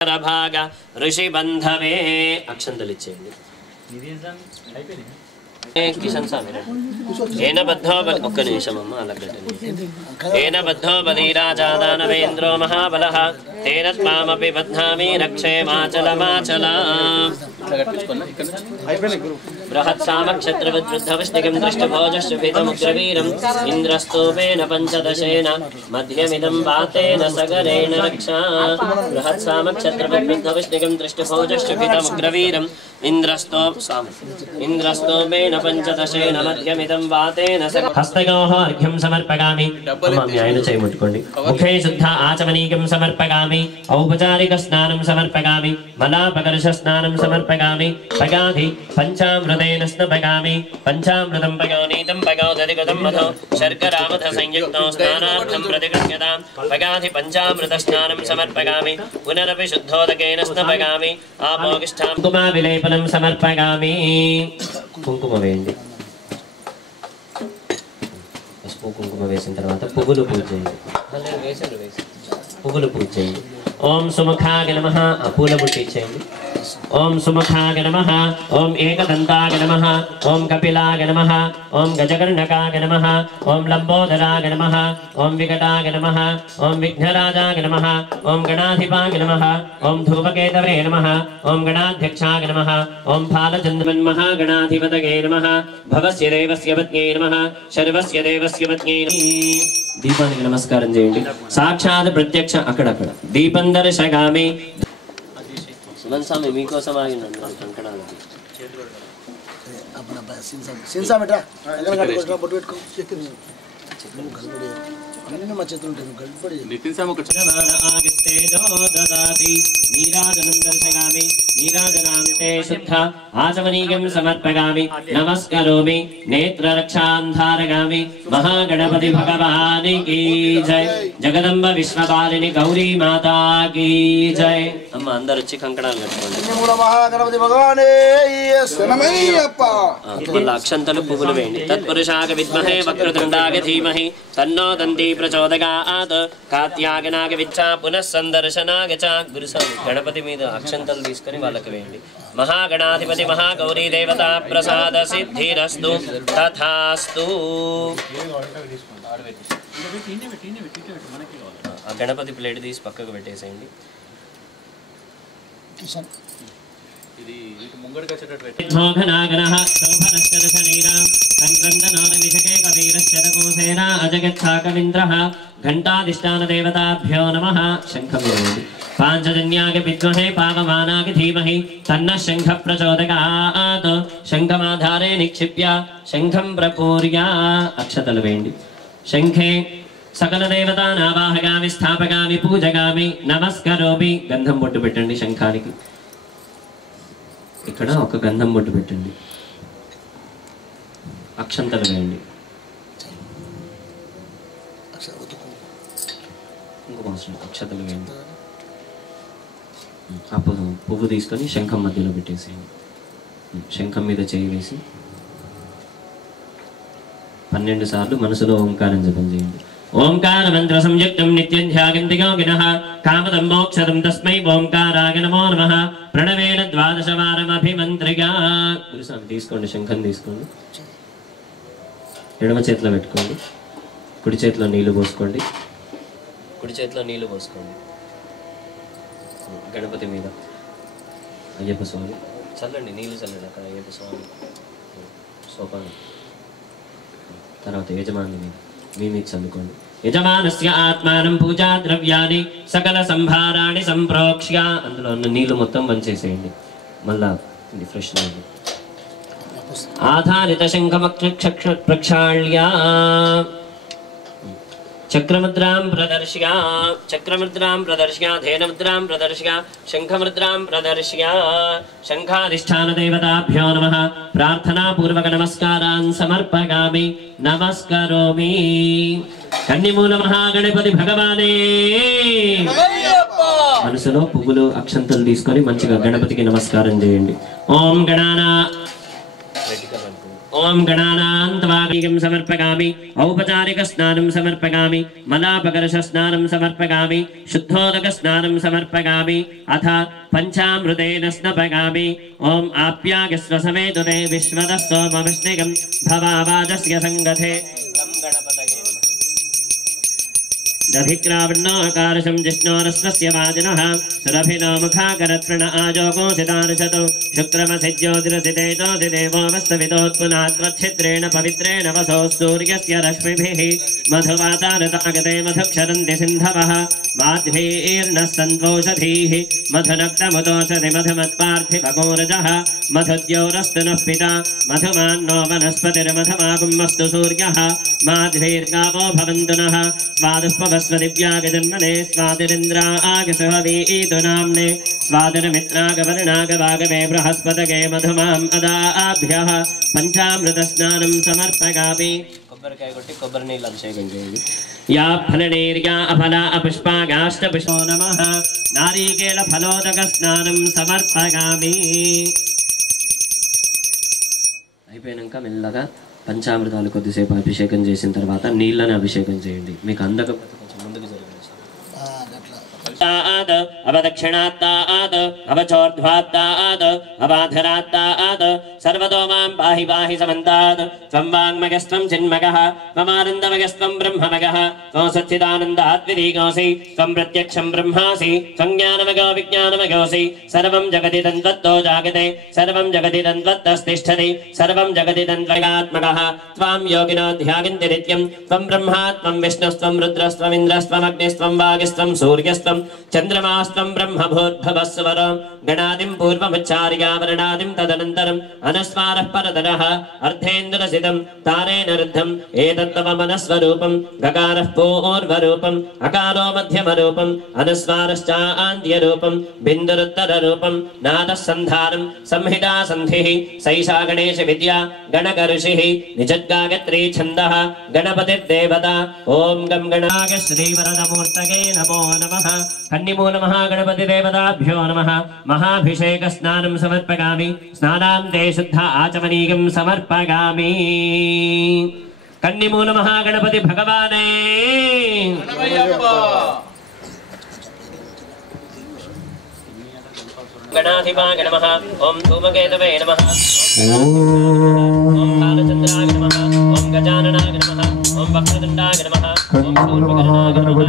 భాగ ఋషి బంధవే అక్షంతలు ఇచ్చేయండి. కిషన్ స్వామి ఏన బద్ధో బలి ఒక్క నిమిషం అమ్మ అలాగండి. ఏన బద్ధో బలిరాజా దానవేంద్రో మహాబలః తేన త్వామపి బధ్నామి రక్షే మాచలమాచల బృహత్ సామక్షత్రవృద్ధవష్టికం దృష్టభోజశ్చభితముగ్రవీరం ఇంద్రస్తూపేన పంచదశేన మధ్యమిదం వాతేన సగరేణ రక్షా బృహత్ సామక్షత్రవృద్ధవష్టికం దృష్టభోజశ్చభితముగ్రవీరం ఇంద్రస్తోపేన పంచదశేన మధ్యమిదం వాతేన హస్తయోః అర్ఘ్యం సమర్పయామి. మీ ఆయన చేయి ముట్టుకోండి. ముఖే శుద్ధ ఆచమనీకం సమర్పయామి. ఔపచారిక స్నానం సమర్పయామి. మలాపకర్ష స్నానం సమర్పయామి. పగాధి పంచామృతేన స్నపయామి. పంచామృతం పయోనీతం పయోదధిగతం మధో శర్కరామధ సంయుక్తో స్నానార్థం ప్రతిగృహ్యతాం. పగాధి పంచామృత స్నానం సమర్పయామి. పునరపి శుద్ధోదకేన స్నపయామి. ఆపోగిష్టాం కుంకుమ విలేపనం సమర్పయామి. కుంకుమ వేయండి. పసుపు కుంకుమ వేసిన తర్వాత పువ్వులు పూజ చేయండి. పువ్వులు పూజ చేయండి. ఓం సుముఖాయ నమః. పూల బుట్టి ఇచ్చేయండి. ఓం సుముఖాయ నమః. ఓం ఏకదంతాయ నమః. ఓం కపిలాయ నమః. ఓం గజకర్ణకాయ నమః. ఓం లంబోదరాయ నమః. ఓం వికటాయ నమః. ఓం విఘ్నరాజాయ నమః. ఓం గణాధిపాయ నమః. ఓం ధూమకేతవే నమః. ఓం గణాధ్యక్షాయ నమః. ఓం ఫాలచంద్రమన్మహాగణాధిపతయే నమః. భవస్య దేవస్య పత్న్యై నమః. శర్వస్య దేవస్య పత్న్యై నమః. దీపానికి నమస్కారం చేయండి. సాక్షాత్ ప్రత్యక్ష అక్కడక్కడ దీపం దర్శగామి. సుమన్ స్వామి మీకోసం ఆగినండి కంకణాలు. ఆచమనీయం సమర్పయామి. నమస్కరోమి. నేత్రరక్షాం ధారయామి. మహాగణపతి భగవాని కీ జై. జగదంబ విశ్వపాలిని గౌరీ మాతా కీ జై. అమ్మ అందరు వచ్చి కంకణాలు కట్టుకోండి. మళ్ళీ అక్షంతలు పువ్వులు వేయండి. తత్పురుషాయ విద్మహే వక్రతుండాయ ధీమహి తన్నో దంతి ప్రచోదయాత్. కాత్యాయనాయ విచ్చా పునః సందర్శనాయ చ. గురుస్వామి గణపతి మీద అక్షంతలు తీసుకొని వాళ్ళకి వేయండి. మహాగణాధిపతి మహాగౌరీ దేవత ప్రసాద సిద్ధిరస్తు తథాస్తు. ఆ గణపతి ప్లేట్ తీసి పక్కకు పెట్టేసేయండి. घंटाधिष्ठान देवताभ्यो नमः. शंखं वेयंడి. पांचजन्याय विद्महे पावमानाय धीमहि तन्नः शंखः प्रचोदयात्. शंखमाधारे निक्षिप्य शंखं प्रपूर्य अक्षतలు వేయండి. शंखे सकल देवतानावाहयामि स्थापयामि पूजयामि नमस्करोमि. गंधం బొట్టు పెట్టండి శంఖానికి. ఇక్కడ ఒక గంధం బొట్టు పెట్టండి. అక్షంతలు వేయండి. అక్షతలు వేయండి. అప్పుడు పువ్వు తీసుకొని శంఖం మధ్యలో పెట్టేసేయండి. శంఖం మీద చేయి వేసి 12 సార్లు మనసులో ఓంకారం జపం చేయండి. ఓంకార మంత్ర సంయుక్తం నిత్యం ధ్యాయంతి యోగినః. కామదం మోక్షదం తస్మై ఓంకారాయ నమో నమః. ప్రణవేన 12 వారం అభిమంత్రిగా. గురుస్వామి తీసుకోండి. శంఖం తీసుకోండి. ఎడమ చేతిలో పెట్టుకోండి. కుడి చేతిలో నీళ్లు పోసుకోండి. కుడి చేతిలో నీళ్లు పోసుకోండి. గణపతి మీద అయ్యప్ప స్వామి చల్లండి. నీళ్లు చల్లండి అక్కడ అయ్యప్ప స్వామి సోపానం. తర్వాత యజమాని మీద మీ మీద చల్లుకోండి. యజమానస్య ఆత్మానం పూజా ద్రవ్యాన్ని సకల సంభారాన్ని సంప్రోక్ష్య. అందులో ఉన్న నీళ్లు మొత్తం వంచేసేయండి. మళ్ళా ఫ్రెష్ నీళ్ళు. ఆధారిత శంఖమక్ష ప్రక్షాళ్య చక్రముద్రాం ప్రదర్శ్య. చక్రముద్రాం ప్రదర్శ్య. ధేనుముద్రాం ప్రదర్శ్య. శంఖముద్రాం ప్రదర్శ్య. శంఖాధిష్ఠాన దేవతాభ్యో నమః. ప్రార్థనాపూర్వక నమస్కారాన్ సమర్పయామి. నమస్కరోమి. కన్నిమూల మహాగణపతి భగవానే. మనసులో పువ్వులు అక్షంతలు తీసుకొని మంచిగా గణపతికి నమస్కారం చేయండి. ఓం గణానా ओम गणानान्त्वागीं समर्पयामि औपचारिक स्नानं समर्पयामि मलापकर्ष स्नानं समर्पयामि शुद्धोदक स्नानं समर्पयामि अथ पंचामृतेन स्नापयामि ओम आप्यागस्व समेतुते विश्वदः सोमविष्णुगं भवावाजस्य संगते दधिक्रावण्णाकारशं जिष्णोरस्वस्य वाजिनः सुरभिनो मुखाकरत्प्रण आजोगोसितार्षतो शुक्रमसिज्योतिरसितेजोसि देवो वस्तवितोत्पुनात्वच्छिद्रेण पवित्रेण वसो सूर्यस्य रश्मिभिः मधुवातारतागते मधुक्षरन्ति सिन्धवः माध्वीर्नः सन्त्वौषधीः मधुनक्तमुदोषधि मधुमत्पार्थिवगोरजः मधुद्योरस्तु नः पिता मधुमान्नो वनस्पतिर्मधुमागुमस्तु सूर्यः माध्वीर्गावो भवन्तु नः स्वादुपवस्वदिव्यागजन्मने स्वातिरिन्द्रागसहवीतु नाम्ने स्वातिर्मित्रागवर्णागवागवे बृहस्पतगे मधुमाम् अदाभ्यः पंचामृतस्नानं समर्पयामि కొబ్బరికాయ కొట్టి కొబ్బరి నీళ్ళు అభిషేకం చేయండి యా ఫలనేర్యా అఫలా అపుష్పాగాశ్చ పుష్పో నమః నారీకేళ ఫలోదక స్నానం సమర్పయామి అయిపోయినాక మెల్లగా పంచామృతాలు కొద్దిసేపు అభిషేకం చేసిన తర్వాత నీళ్ళని అభిషేకం చేయండి మీకు అందకపోతే కొంచెం ముందుకు జరగండి अवदक्षिणात्तात् अवचोर्ध्वात्तात् अवाधरात्तात् सर्वतो मां पाहि पाहि समन्तात् त्वं वाङ्मयस्त्वं चिन्मयः त्वमानन्दमयस्त्वं ब्रह्ममयः त्वं सच्चिदानन्दाद्वितीयोऽसि त्वं प्रत्यक्षं ब्रह्मासि त्वं ज्ञानमयो विज्ञानमयोऽसि सर्वं जगति तन्त्वत्तो जागते सर्वं जगति तन्त्वत्तस्तिष्ठति सर्वं जगति तन्त्वयात्मकः त्वां योगिनो ध्यायन्ति नित्यं त्वं ब्रह्मा त्वं विष्णुस्त्वं रुद्रस्त्वम् इन्द्रस्त्वम् अग्निस्त्वं वायुस्त्वं सूर्यस्त्वं चंद्रमास्त्वं ब्रह्मभूर्भुवस्वरं गणादिं पूर्वमुच्चार्यावरणादिं तदनन्तरम् अनुस्वारः परतरः अर्धेन्दुरसितं तारेण रुद्धम् एतत्त्वमनस्वरूपं गकारः पूर्वरूपम् अकारो मध्यमरूपम् अनुस्वारश्चान्त्यरूपं बिन्दुरुत्तररूपं नादः सन्धानं संहिता सन्धिः सैषा गणेश विद्या गणकऋषिः निजद्गायत्री छन्दः गणपतिर्देवता ॐ गं गणाय श्रीवरदमूर्तये नमो नमः कन्निमूल महागणपति देवताभ्यो नमः महाभिषेक स्नानं समर्पयामि स्नानान्ते शुद्ध आचमनीयं समर्पयामि कन्निमूल महागणपति भगवाने गणाधिपाय नमः ओम धूमकेतवे नमः ओम कालचन्द्राय नमः ओम गजाननाय नमः ओम वक्रतुण्डाय नमः ओम शूर्पकर्णाय नमः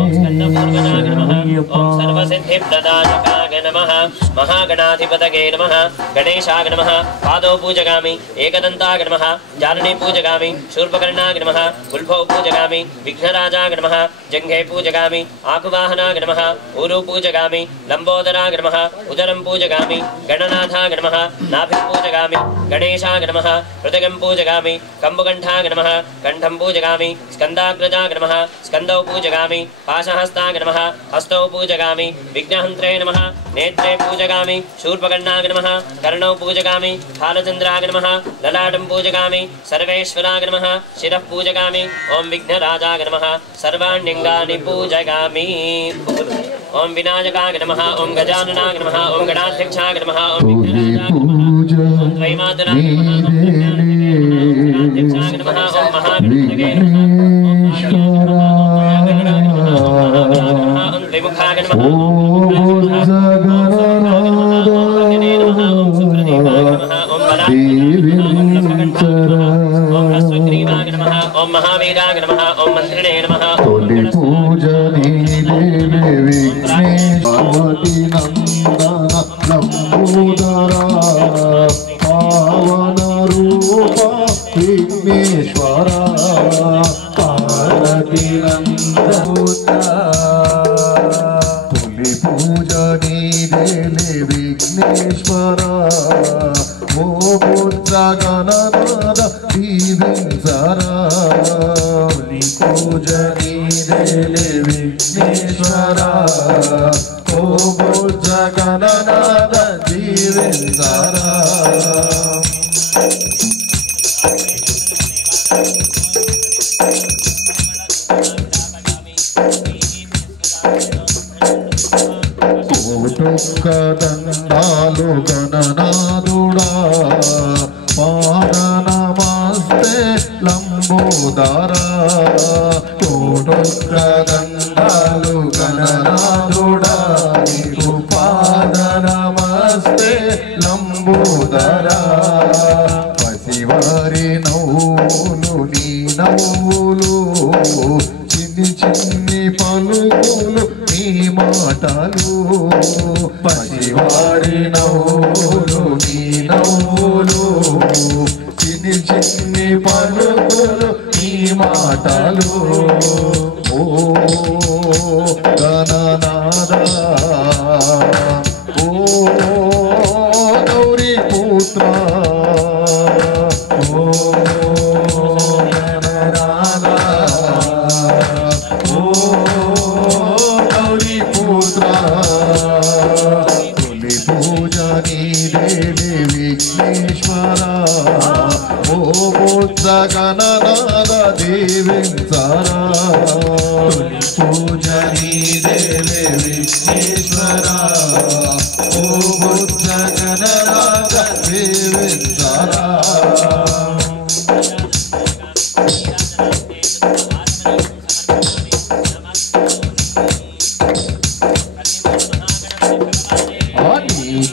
ओम स्कन्दपूर्वजाय नमः ओम सर्वसिद्धिप्रदायकाय नमः महागणाधिपतये नमः गणेशाय नमः पादौ पूजयामि एकदन्ताय नमः जालने पूजयामि शूर्पकर्णाय नमः उल्भौ पूजयामि विघ्नराजाय नमः जङ्घे पूजयामि आकुवाहनाय नमः ऊरु पूजयामि लंबोदराय नमः उदरं पूजयामि गणनाथाय नमः नाभिं पूजयामि गणेशाय नमः हृदयं पूजयामि कंबुकण्ठाय नमः कंठं पूजयामि स्कन्दाग्रजाय नमः स्कन्दौ पूजयामि पाशहस्ताय नमः हस्तौ पूजयामि विघ्नहन्त्रे नमः नेत्रे पूजयामि शूर्पकर्णाय नमः कर्णौ पूजयामि फालचन्द्राय नमः ललाटं पूजयामि सर्वेश्वराय नमः शिरः पूजयामि ओम विघ्नराजाय नमः सर्वाण्यङ्गानि पूजयामि ओम विनायकाय नमः ओम गजाननाय नमः ओम गणाध्यक्षाय नमः ओम विघ्नराजाय नमः ओम त्रैमातराय नमः ओम गणाध्यक्षाय नमः ओम महागणपतये नमः ओम त्रिमुखाय नमः ओम ओम महावीराय नमः ओम मंत्रिणे नमः तोली पूजनी देवे विघ्नेश्वरी नंदन लंबोदरा पावन रूप विघ्नेश्वरा पार्वती नंदन तोली पूजनी देवे विघ्नेश्वरा मोमुद्र गणनाद दीविंसरा पूजनी देले विघ्नेश्वरा ओ बुद्ध गणनाद दीविंसरा కోటొక్క దండాలు గణనాదుడా పాద నమస్తే లంబోదరా కోటొక్క దండాలు గణనాథుడా నీకు పాద నమస్తే లంబోదరా పసివారి నవ్వులు నీ నవ్వులు చిన్ని చిన్ని పలుకులు నీ మాటలు పసివారి నవ్వులు నీ నవ్వులు చిన్ని చిన్ని పలుకులు నీ మాటలు ఓ గణనాథా ఓ గౌరీ పుత్ర ఓ గణనాథా ఓ గౌరీ పుత్ర తొలి పూజ నీదేవి విఘ్నేశ్వర ఓ బుద్ధ గణనాథ దీవించరా తొలి పూజ నీదేవి విఘ్నేశ్వర ఓ బుద్ధ గణనాథ దీవించరా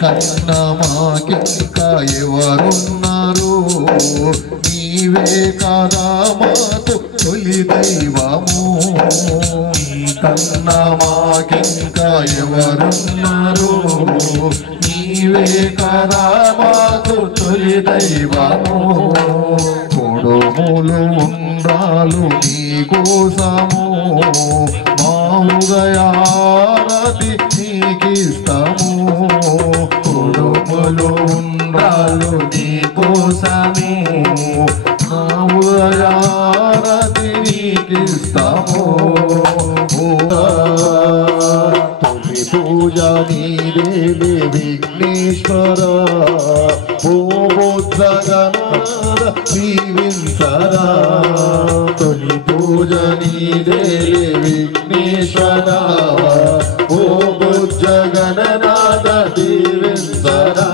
కన్నా మాకింకా ఎవరున్నారు నీవే కదా మాకు తొలి దైవము కన్నా మాకింకా ఎవరున్నారు నీవే కదా మాకు తొలి దైవము కొడుములు ఉండాలు నీ కోసము మా ఉదయారతి నీకిస్తాము కొడుములు ఉండాలు నీ కోసము మా ఉదయారతి నీకిస్తాము తొలి పూజ నీదేవి విఘ్నేశ్వర ఓ బుద్ధ గణనాథ దీవించరా తొలి పూజ నీదేవి విఘ్నేశ్వర ఓ బుద్ధ గణనాథ దీవించరా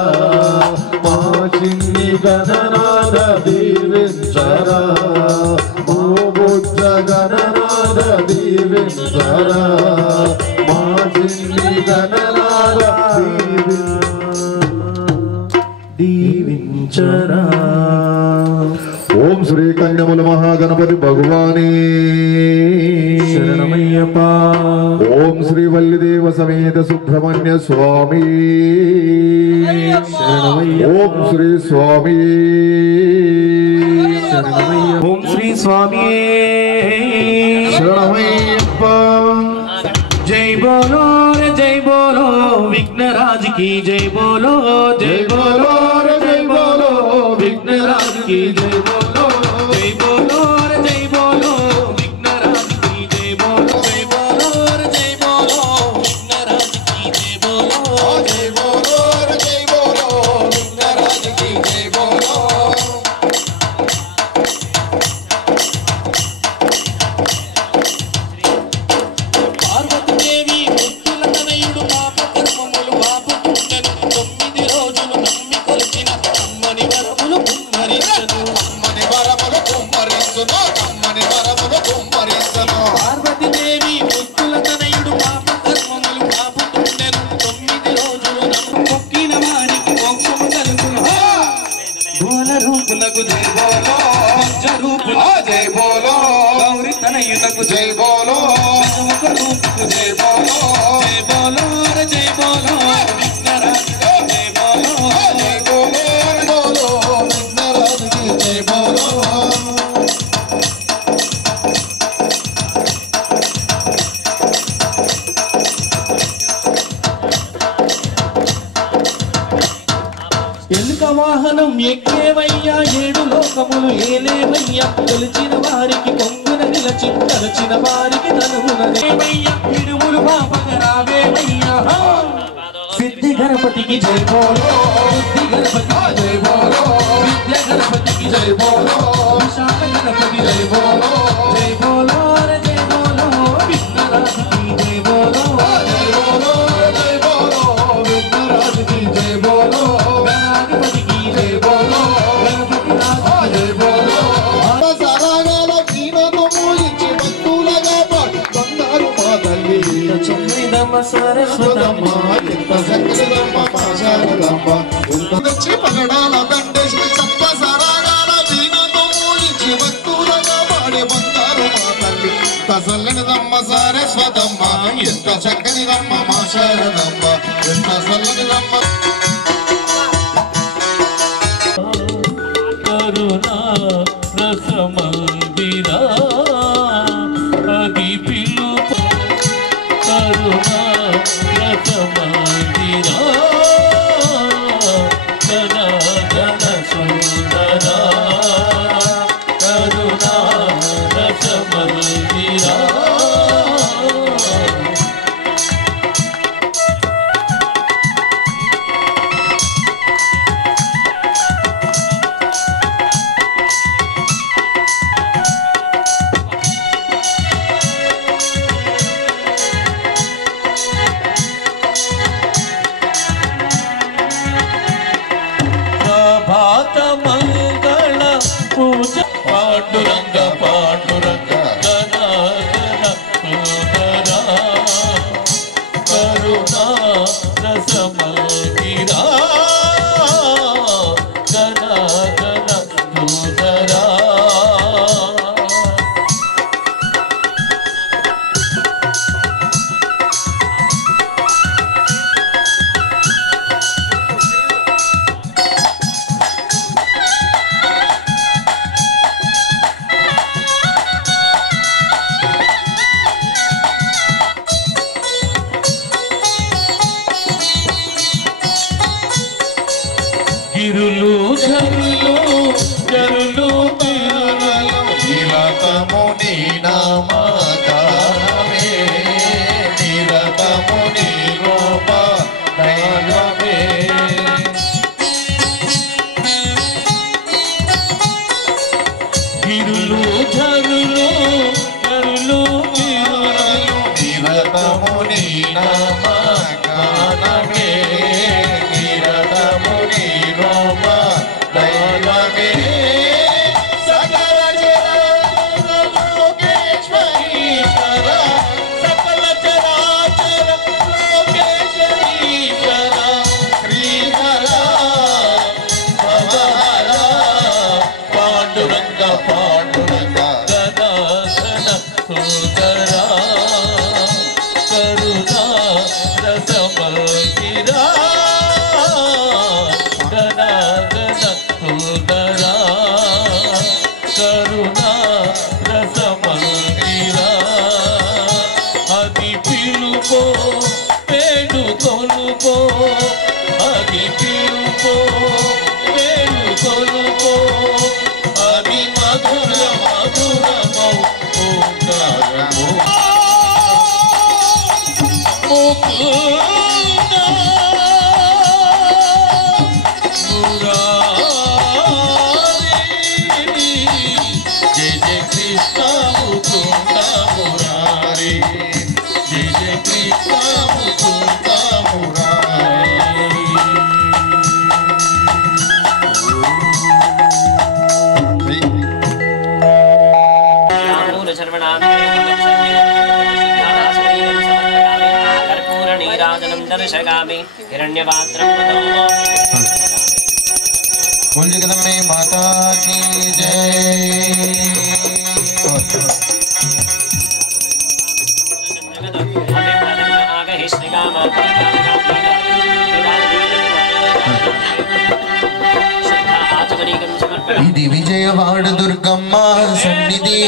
మా చిన్ని గణనాథ దీవించరా ఓ బుద్ధ గణనాథ దీవించరా మా చిన్ని గణనాథ దీవించరా ఓం శ్రీ కన్యముల మహాగణపతి భగవానే శరణమయ్యప్ప ఓం శ్రీ వల్లిదేవ సమేత సుబ్రహ్మణ్య స్వామి శరణమయ్య ఓం శ్రీ స్వామి శరణమయ్య ఓం శ్రీ స్వామి శరణమయ్యప్ప जय बोलो रे जय बोलो विघ्नराज की जय बोलो जय बोलो रे जय बोलो विघ्नराज की जय बोलो जय बोलो रे जय बोलो विघ्नराज की जय बोलो जय बोलो रे जय बोलो विघ्नराज की जय बोलो जय बोलो रे जय बोलो विघ्नराज की जय बोलो పార్వతీ దేవి ముత్తుల తనయుడు పాప కర్మములు బాపుతుండెను 9 రోజులు నమ్మి కొలిచిన అమ్మని వరములు కుమ్మరించెను అమ్మని వరములు కుమ్మరించును అమ్మని వరములు కుమ్మరించును పార్వతీ దేవి ముత్తుల తనయుడు పాప కర్మములు బాపుతుండెను 9 రోజులు నమ్మి మొక్కిన వారికి మోక్షము కలుగును బోల రూపునకు జై బోలో పంచ రూపున జై బోలో గౌరి తనయునకు జై బోలో ముఖ రూపుకు జై బోలో జై బోలో రే జై బోలో విఘ్నరాజ జై బోలో జై బోలో రే బోలో విఘ్నరాజ్ की जय बोलो ఎలుక వాహనం ఎక్కేవయ్యా 7 లోకములు ఏలేవయ్యా కొలిచిన వారికి కొంగున నిలచి తలచిన వారికి తనువునదేవయ్యా ఇడుములు పాపగరావేవయ్యా సిద్ధి గణపతికి జై బోలో బుద్ధి గణపతికి జై బోలో విద్య గణపతికి జై బోలో విశాల గణపతి జై బోలో జై బోలో రే జై బోలో విఘ్నరాజుకి జై బోలో जय बोलो जय बोलो विघ्नराज की जय बोलो गणाधिपतिకి జై బోలో ఎంత చక్కదమ్మ మా శారదమ్మ ఎంత తెచ్చి పగడాల దండేసి తప్ప సరాగాల వీణతో మూలించి భక్తులుగా పాడే బంగారు మా తల్లి చల్లనిదమ్మ సారస్వతమ్మ ఎంత చక్కనిదమ్మ మా శారదమ్మ ఎంత చల్లనిదమ్మ కరుణా రసమందిరా అది పిలుపు కరుణా రసమందిరా జన జన సుందరా కరుణా రసమందిరా మంగళ పూజ పాండురంగ పాండురంగ గణ గణ సుందరా కరుణా రసమందిరా గణ గణ సుందరా గిరులు జరులు జరులు నిరతము నీ నామగానమే నిరతము నీ రూప దైవమే గిరులు జరులు జరులు నిరతము నీ నామగానమే నిరతము నీ రూప దైవమే సకల చరాచర లోకేశ్వరీశ్వర సకల చరాచర లోకేశ్వరీశ్వర శ్రీహర భవహర పాండురంగ పాండురంగ గణ గణ సుందరా కరుణా రసమందిరా గణ గణ సుందరా కరుణా రసమందిరా అది పిలుపో వేడుకొలుపో అది పిలుపో వేడుకొలుపో అది మధుర మధురమౌ ఓంకారము ముకుంద మురారి జయ జయ కృష్ణ ముకుంద మురారి జయ జయ కృష్ణ ముకుంద మురారి कर्पूरनीराजनं दर्शयामि हिरण्यपात्रं बोल जगदम्बे माता की ఇది విజయవాడ దుర్గమ్మ సన్నిధి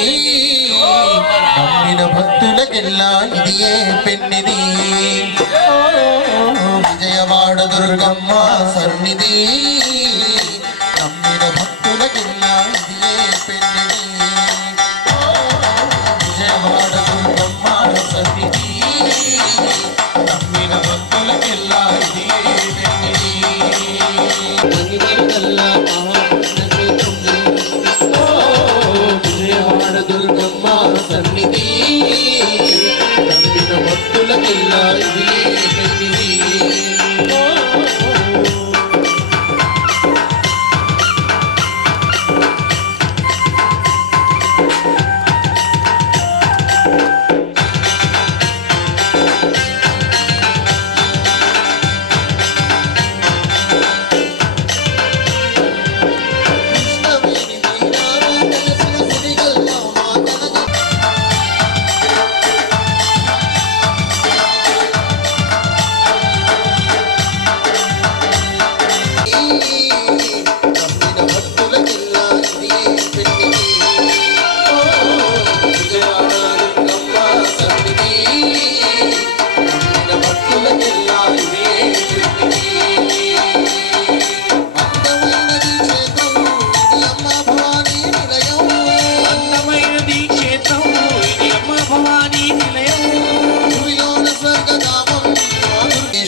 నమ్మిన భక్తులకెల్లా ఇది ఏ పెన్నిది విజయవాడ దుర్గమ్మ సన్నిధి నమ్మిన భక్తులకెల్లా ఇది ఏ పెన్నిది విజయవాడ దుర్గమ్మ సన్నిధి నమ్మిన భక్తులకెల్లా ఇది ఏ పెన్నిది విజయవాడ దుర్గమ్మ సన్నిధి నమ్మిన భక్తులకెల్లా ఇది ఏ పెన్నిది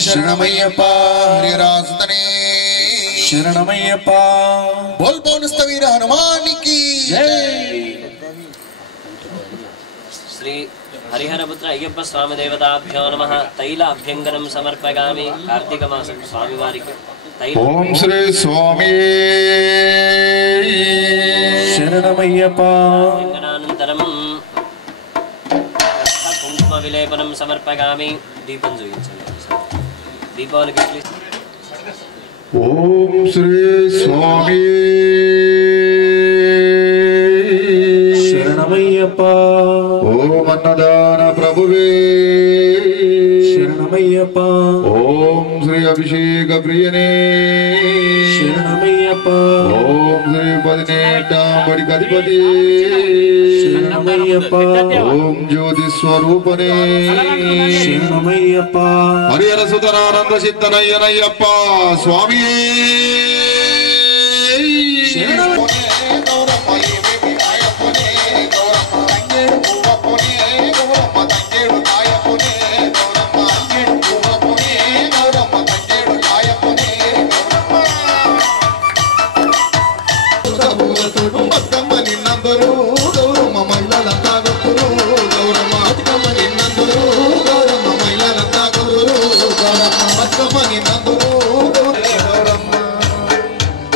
శరణమయ్యప్ప హరిరాసుతనే శరణమయ్యప్ప బోల్ బోనస్త వీర హనుమానికి శ్రీ హరిహరపుత్ర అయ్యప్ప స్వామి దేవతాభ్యో నమః తైల అభ్యంగనం సమర్పయామి. కార్తీక మాసం స్వామివారికి ఓం శ్రీ స్వామి శరణమయ్యప్ప అభ్యంగనానంతరం కుంకుమ విలేపనం సమర్పయామి. దీపం చూపించండి. దీపావళికి ఓం శ్రీ స్వామి శరణమయ్యప్ప ఓం అన్నదాన ప్రభువే శరణమయ్యప్ప ఓం శ్రీ అభిషేక ప్రియనే శరణమయ్యప్ప ఓం శ్రీ పదినేటాంబడి అధిపతి శరణమయ్యప్ప ఓం జ్యోతి స్వరూపనే శరణమయ్యప్ప హరిహర సుతనానంద సిద్ధనయ్యనయ్యప్ప స్వామి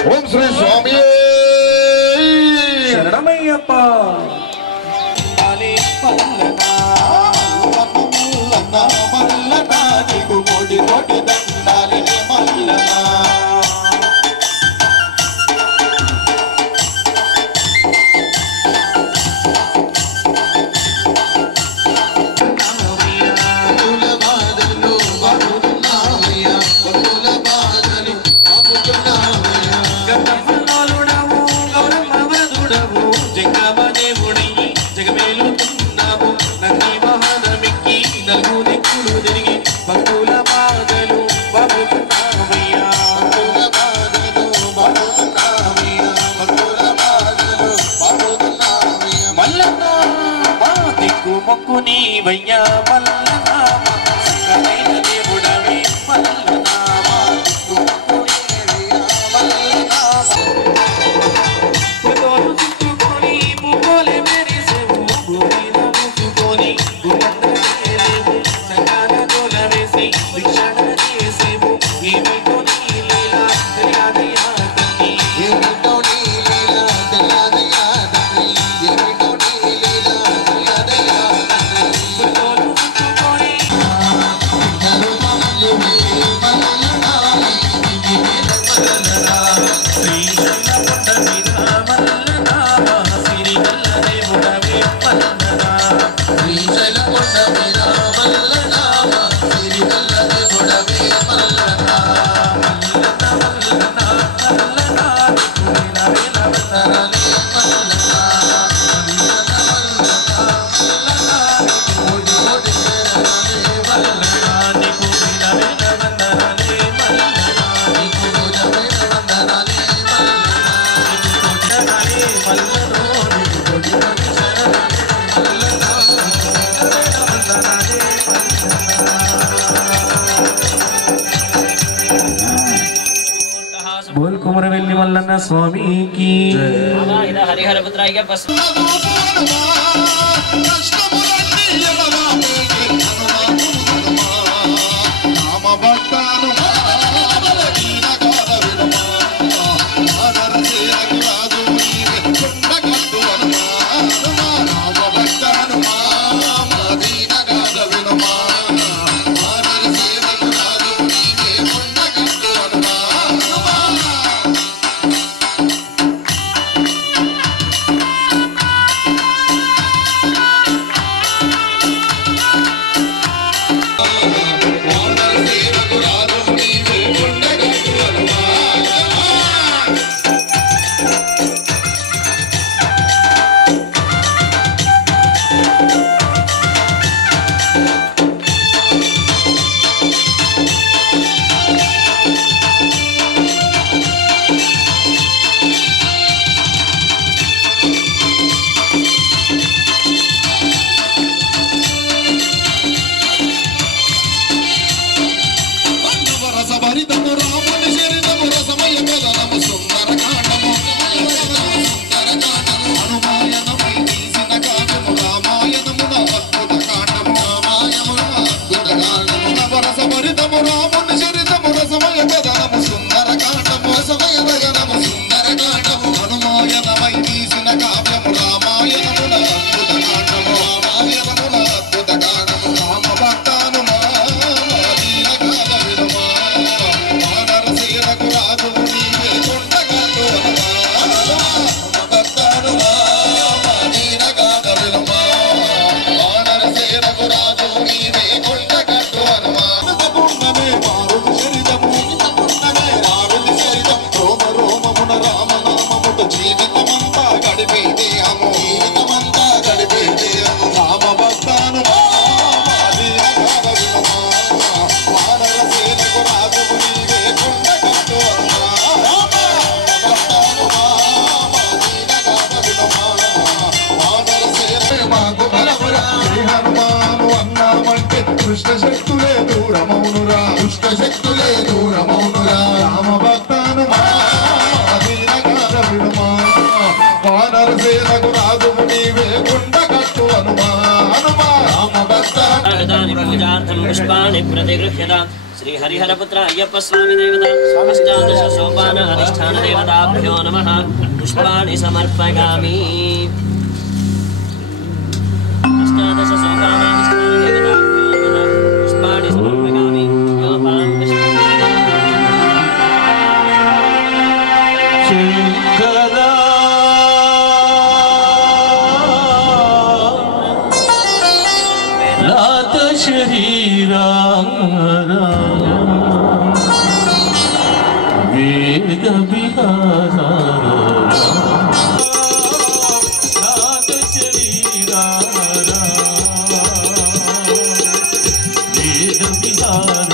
ఓం శ్రీ స్వామి శరణమయ్యప్ప మొక్కుని వయ్యా మల్లనామ సంగమైన దేవుడవి మల్లనామ పుతోలు చుట్టుకొని పువ్వులే మెరిసేవు భూమిన ముసుకొని గుండ్రదేవు సంగాన గోల వేసి భిక్షణ చేసేవు ఏమిటో నీ లీలా తెలియదయా తల్లి ఏమిటో నీ లీలా తెలియదయా తల్లి ఏమిటో నీ లీలా తెలియదయా పుతోలు చుట్టుకొని बोल कुमरवेल्ली मल्लन्न स्वामी की హరిహరపుత్ర అయ్యప్ప భరితము రాముని చరితము రసమయ కథనము సుందర కాండము హనుమాయనమై తీసిన కావ్యము రామాయణమున అద్భుత కాండము నవరస భరితము రాముని చరితము రసమయ కథనము సుందర కాండము సుందర కాండము హనుమాయనమై తీసిన కావ్యము రామాయణమున అద్భుత కాండము అద్భుత కాండము రామ భక్తాను జీవితమంతా గడిపేదే అము రామ భక్తాను వానరసేనకు రాజువు నీవే కొండగట్టు హనుమాను అన్నామంటే దుష్ట శక్తులే దూరమౌనురా రామ భక్తాను వానరసేనకు రాజువు నీవే కొండగట్టు హనుమా రామ భక్తాను పూజార్థం పుష్పాణి ప్రతిగృహ్యత శ్రీ హరిహరపుత్ర అయ్యప్ప స్వామి దేవత అష్టాదశ సోపాన అధిష్టాన దేవతాభ్యో నమః పుష్పాణి సమర్పయామి అష్టాదశ సోపాన అధిష్టాన దేవతాభ్యో నమః పుష్పాణి సమర్పయామి యోపాం వేద విహార వేద విహార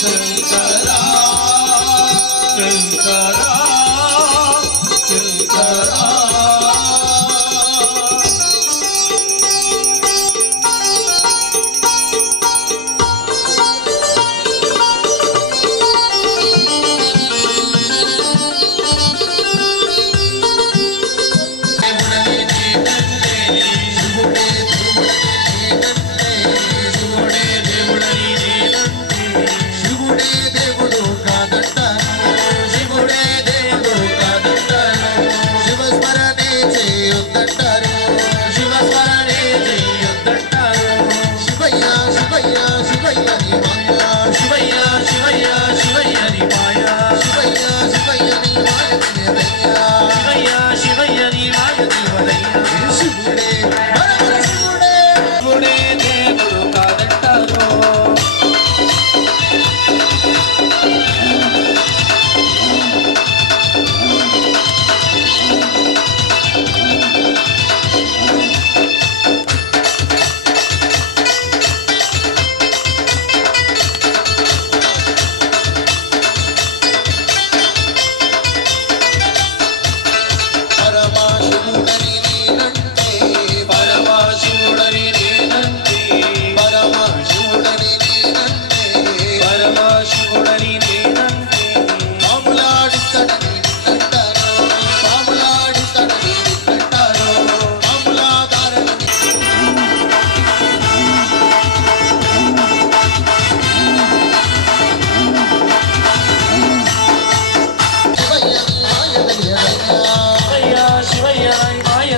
శంకరా శంకరా శంకరా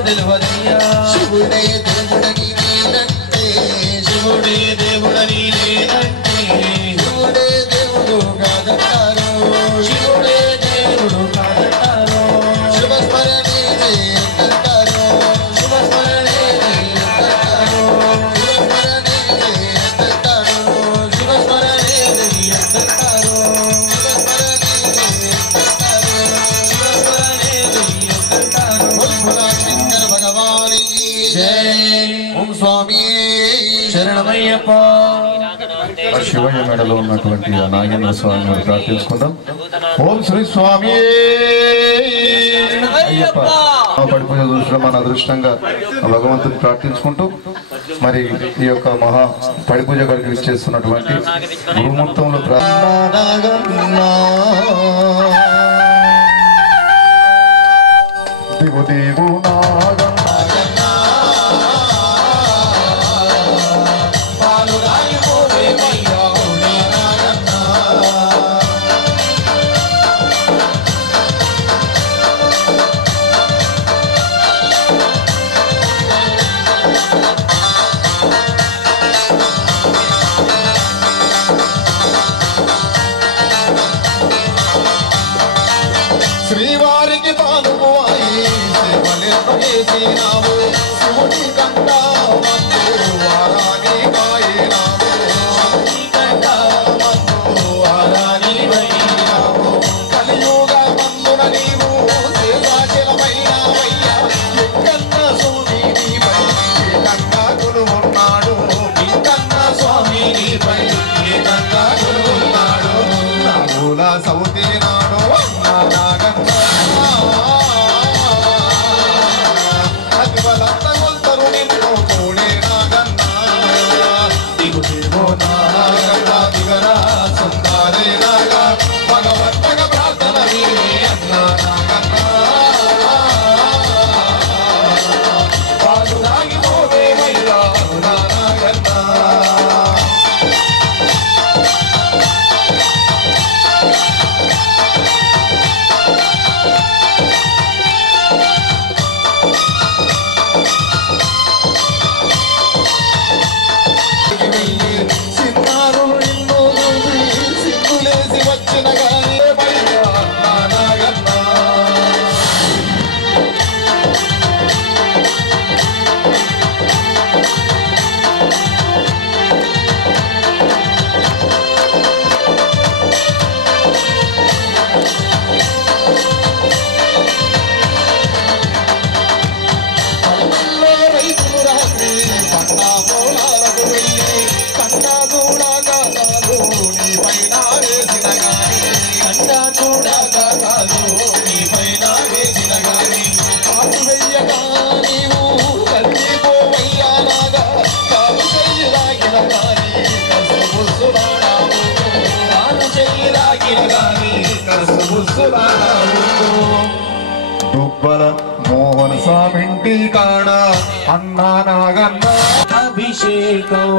తెలివదయ్యా శివుడే దేవుడని నేనంటే శివుడే దేవుడని లేదంటే శివుడే దేవుడు కాదంటారు శివుడే దేవుడు కాదంటారు శివస్మరణే అంటారు శివస్మరణే అంటారు శివస్మరణే అంటారు శివస్మరణే అంటారు శంకర భగవానికి ఓం స్వామి శరణమయ్యప్ప ఆ శివయ్య మెడలో ఉన్నటువంటి ఆ నాగేంద్ర స్వామిని ప్రార్థించుకుందాం. ఓం శ్రీ స్వామి అయ్యప్ప. ఆ పడిపూజ చూసిన మన అదృష్టంగా ఆ భగవంతుని ప్రార్థించుకుంటూ మరి ఈ యొక్క మహా పడిపూజ గడికి ఇచ్చేస్తున్నటువంటి గురుమూర్తంలో దిగు దిగు నాగం శ్రీవారికి పానువాయి సేవలెన్నో చేసినావు శివుని కంట వారాని కాయినావు వారాని వైనావు కలియుగ మందున నీవు సేవాచలమైనావయ్యా ఎక్కన్న స్వామి నీపై ఏకంగా కొలువున్నాడు ఇంకన్న స్వామి నీపై ఏకంగా కొలువున్నాడు నాగుల సౌతి నాడు భగవంతగ ప్రార్థన పాలు రాగిపోవే వైరా నాగన్నా సిన్నారులు నిన్ను చూసి సిగ్గులేసి వచ్చిన గానీ బయట నాగన్నా పల్లెల్లో రైతులు రాత్రి పంట పొలాలకు వెళ్ళి కంటా చూడగాలు నీ పైన వేసిన గాని కంటా చూడగాలు నీ పైన వేసిన గాని కాపు వెయ్యగా నీవు కలిగిపోవయ్యా నాగా కాపు చెయ్యి లాగిన గాని కసుబుసులాడావు కాను చెయ్యి లాగిన గాని కసుబుసులాడావు దుబ్బల మోహన్ స్వామింటి కాడ అన్నా నాగన్నా అభిషేకం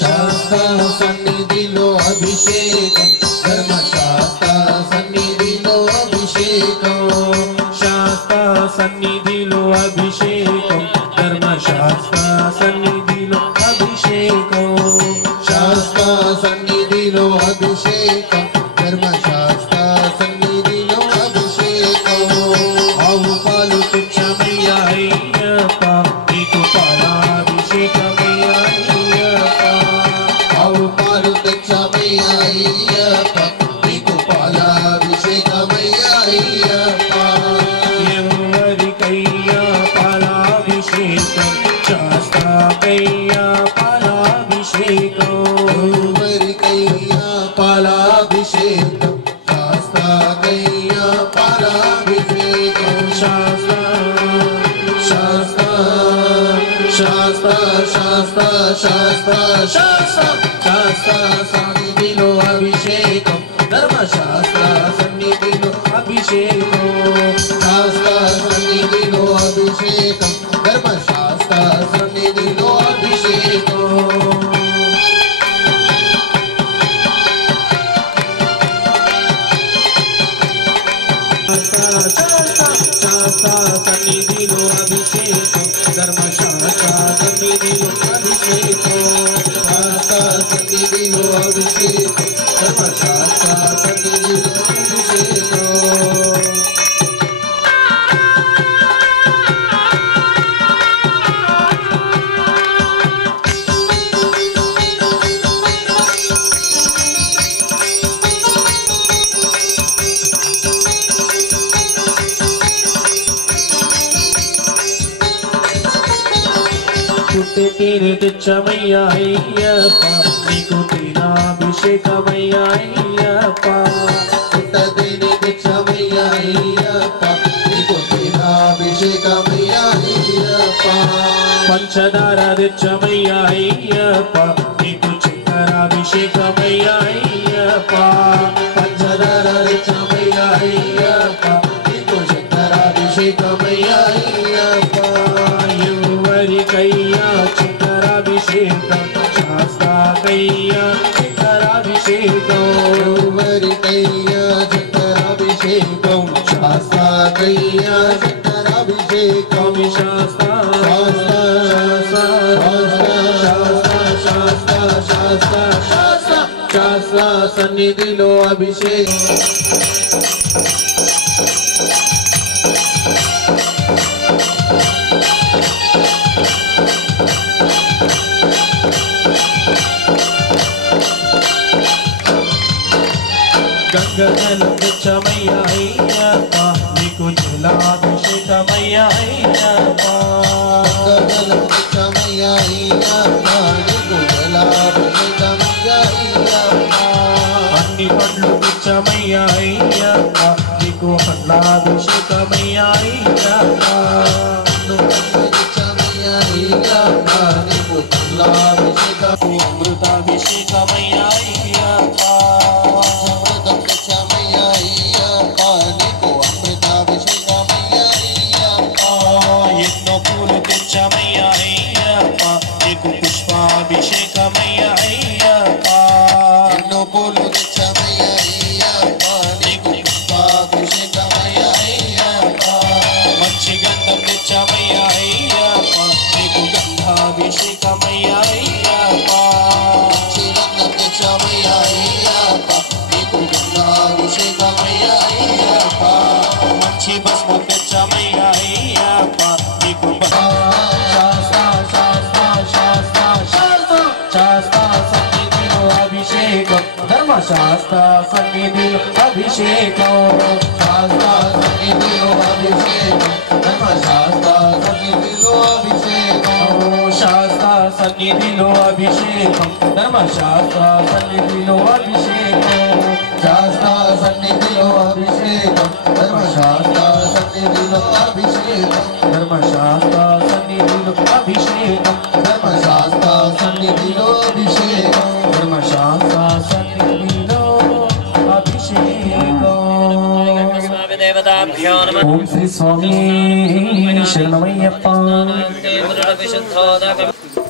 శాస్త్ర సన్నిధిలో అభిషేకం ధర్మశాస్త్ర సన్నిధిలో అభిషేకం శాస్త్ర సన్నిధిలో అభిషేకం ధర్మశాస్త్ర సన్నిధిలో అభిషేకం శాస్త్ర సన్నిధిలో అభిషేకం ధర్మశాస్త్ర సన్నిధిలో అభిషేకం ఆవు పాలు తుచ్చమయ్యా అయ్యప్ప నీకు పాలాభిషేకమయ్యా అయ్యప్ప ఆవు పాలు తెచ్చమయ్యా అయ్యప్ప నీకు పాలాభిషేకమయ్యా అయ్యప్ప ఎవరికయ్యా పాలాభిషేకం శాస్త్రకయ్యా పాలాభిషేకం ఎవరికయ్యా పాలాభిషేకం శాస్త్రకయ్యా పాలాభిషేకం శాస్త్ర సన్నిధిలో అభిషేకం ధర్మశాస్త్ర సన్నిధిలో అభిషేకం శాస్త్ర సన్నిధిలో అభిషేకం ధర్మశాస్త్ర సన్నిధిలో అభిషేకం శాస్త్ర సన్నిధిలో అభిషేకం తేనె తెచ్చమయ్యా అయ్యప్ప నీకు తేనాభిషేకమయ్యా అయ్యప్ప పుట్ట తేనె తెచ్చమయ్యా అయ్యప్ప నీకు తేనాభిషేకమయ్యా అయ్యప్ప పంచదార తెచ్చమయ్యా అయ్యప్ప నీకు చక్కెరాభిషేకమయ్యా అయ్యప్ప పంచదార తెచ్చమయ్యా అయ్యప్ప నీకు చక్కెరాభిషేకమయ్యా అయ్యప్ప ఎవరికయ్యా చక్కెరాభిషేకం శాస్త్రాకయ్యా చక్కెరాభిషేకం ఎవరికయ్యా చక్కెరాభిషేకం శాస్త్రాకయ్యా చక్కెరాభిషేకం శాస్త్ర సన్నిధిలో అభిషేకం గంగజలం తెచ్చమయ్యా అయ్యప్ప నీకు జలాభిషేకమయ్యా అయ్యప్ప గంగజలం తెచ్చమయ్యా అయ్యప్ప నీకు జలాభిషేకమయ్యా అయ్యప్ప అన్ని పండ్లు తెచ్చమయ్యా అయ్యప్ప నీకు పండ్లాభిషేకమయ్యా అయ్యప్ప తెచ్చమయ్యా అయ్యప్ప నీకు పండ్లాభిషేకం అమృతాభిషేకమయ్యా అయ్యప్ప అమృతం తెచ్చమయ్యా అయ్యప్ప నీకు అమృతాభిషేకమయ్యా అయ్యప్ప ఎన్నో పూలు తెచ్చమయ్యా అయ్యప్ప నీకు పుష్పాభిషేకమయ్యా అయ్యప్ప ఎన్నో పూలు తెచ్చమయ్యా అయ్యప్ప నీకు పుష్పాభిషేకమయ్యా అయ్యప్ప మంచి గంధం తెచ్చమయ్యా అయ్యప్ప నీకు గంధాభిషేకమయ్యా అయ్యప్ప శ్రీరంగం తెచ్చమయ్యా అయ్యప్ప నీకు గంగాభిషేకమయ్యా అయ్యప్ప మంచి భస్మం తెచ్చమయ్యా అయ్యప్ప నీకు శాస్త్ర సన్నిధిలో అభిషేకం ధర్మశాస్త్ర సన్నిధిలో అభిషేకం శాస్త్ర సన్నిధిలో అభిషేకం ధర్మశాస్త్ర సన్నిధిలో అభిషేకం శాస్త్ర సన్నిధిలో అభిషేకం ధర్మశాస్త్ర సన్నిధిలో అభిషేకం శాస్త్ర సన్నిధిలో అభిషేకం ధర్మశాస్త్ర సన్నిధిలో అభిషేకం ధర్మశాస్త్ర సన్నిధిలో అభిషేకం ధర్మశాస్త్ర సన్నిధిలో అభిషేకం ధర్మశాస్త్ర సన్నిధిలో అభిషేకం ఓం శ్రీ స్వామి శరణమయ్యప్ప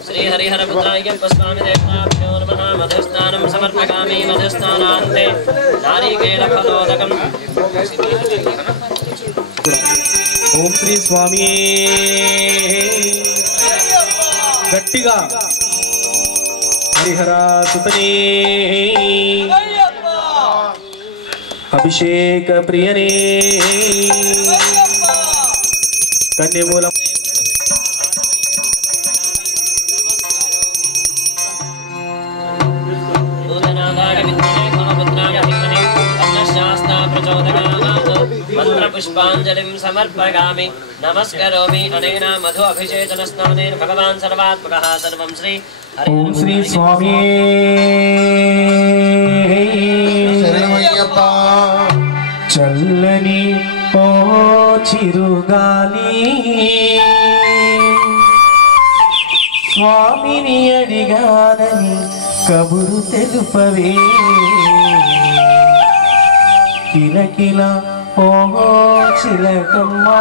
శ్రీ హరిహర పుత్రాయ్యప్ప స్వామి దేవతాభ్యో నమః మధుస్నానం సమర్పయామి మధుస్నానాంతే నారికేళ ఫలోదకం ఓం శ్రీ స్వామి గట్టిగా హరిహర సుతనే అభిషేక ప్రియనే కన్యమూలం మంత్రపుష్పాంజలిం సమర్పయామి నమస్కరోమి అనేన మధు అభిషేచన స్నానేన భగవాన్ సర్వాత్మకః సర్వం శ్రీ ఓం శ్రీ స్వామి శరణమయ్యప్ప చల్లని ఓ చిరుగాలి స్వామిని అడిగానని కబురు తెలుపవే కిలకిల ఓ చిలకమ్మా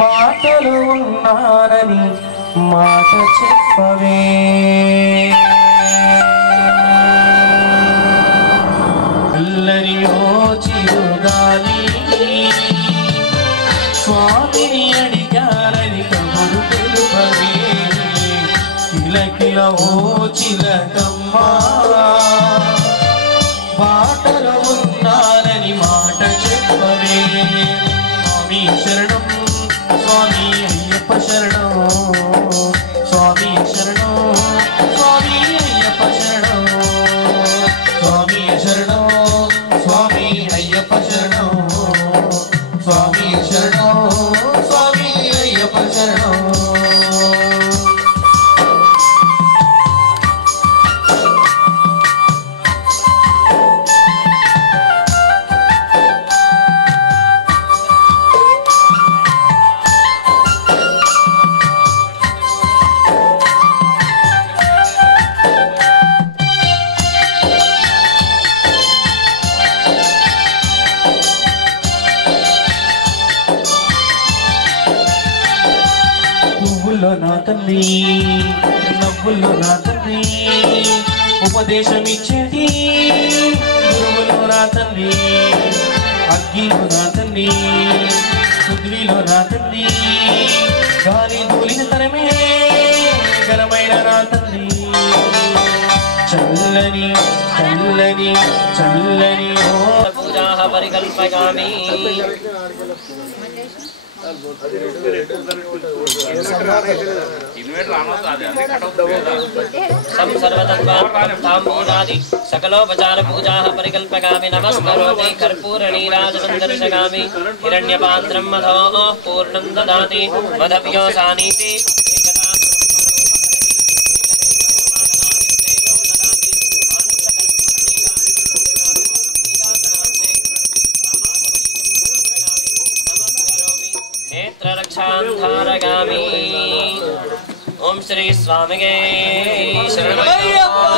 మాటలు ఉన్నానని మాట చెప్పవే అల్లరి ఓ చిరుగాలి స్వామిని అడిగారని కబురు తెలుపవే కిలకిల ఓ చిలకమ్మా బాటలో ఉన్నారని మాట చెప్పవే స్వామి శరణం స్వామి అయ్యప్ప శరణం స్వామి శరణం స్వామి అయ్యప్ప శరణం స్వామి శరణం స్వామి అయ్యప్ప శరణం స్వామి శరణం స్వామి అయ్యప్ప నవ్వుల్లో నా తండ్రి నవ్వుల్లో నా తండ్రి ఉపదేశం ఇచ్చేది గురువులో నా తండ్రి అగ్గిలో నా తండ్రి సుగ్రీలో నా తండ్రి గాలి ధూళిన తరమే ఘనమైన నా తండ్రి చల్లని చల్లని చల్లని పూజా పరికల్పయామి सर्वतत्वादी सकलोपचार पूजा परिकल्पयामि नमस्करोमि कर्पूर नीराजनं हिरण्यपात्रं मधो पूर्णं ददाति मदप्योसानीति नेत्ररक्षान्धारयामि ओम श्री स्वामिगे शरणमय्यप्पा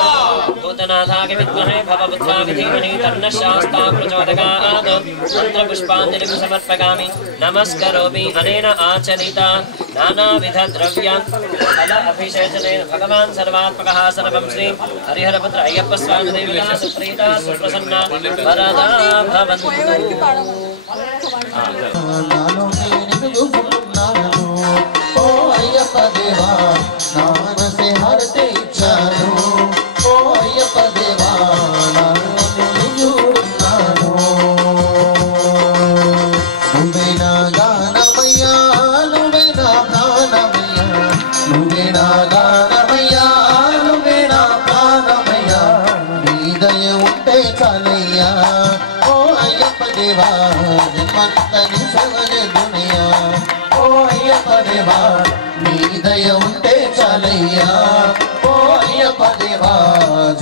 भूतनाथाय विद्महे भवपुत्राय धीमहि तन्नः शास्ता प्रचोदयात् मंत्रपुष्पाञ्जलिं समर्पयामि नमस्करोमि अनेन आचरिता नानाविध द्रव्यान् फल अभिषेचनेन भगवान् सर्वात्मकः सर्वं श्री हरिहरपुत्र अय्यप्प स्वामी देवता सुप्रीता सुप्रसन्ना वरदा भवन्तु ओ अय्यप्प देवा ना मनसे हरते इच्छानु ओ अय्यप्प देवा नानु निजुडुन्नानु నువ్వేనా గానమయ్యా నువ్వేనా ప్రాణమయ్యా నువ్వేనా గానమయ్యా నువ్వేనా ప్రాణమయ్యా నీ దయ ఉంటే చాలయ్యా ఓ అయ్యప్ప దేవా జన్మంతని సవనే దునియా ఓ అయ్యప్ప దేవా నీ దయ ఉంటే చాలయ్యా ఓ అయ్యప్ప దేవా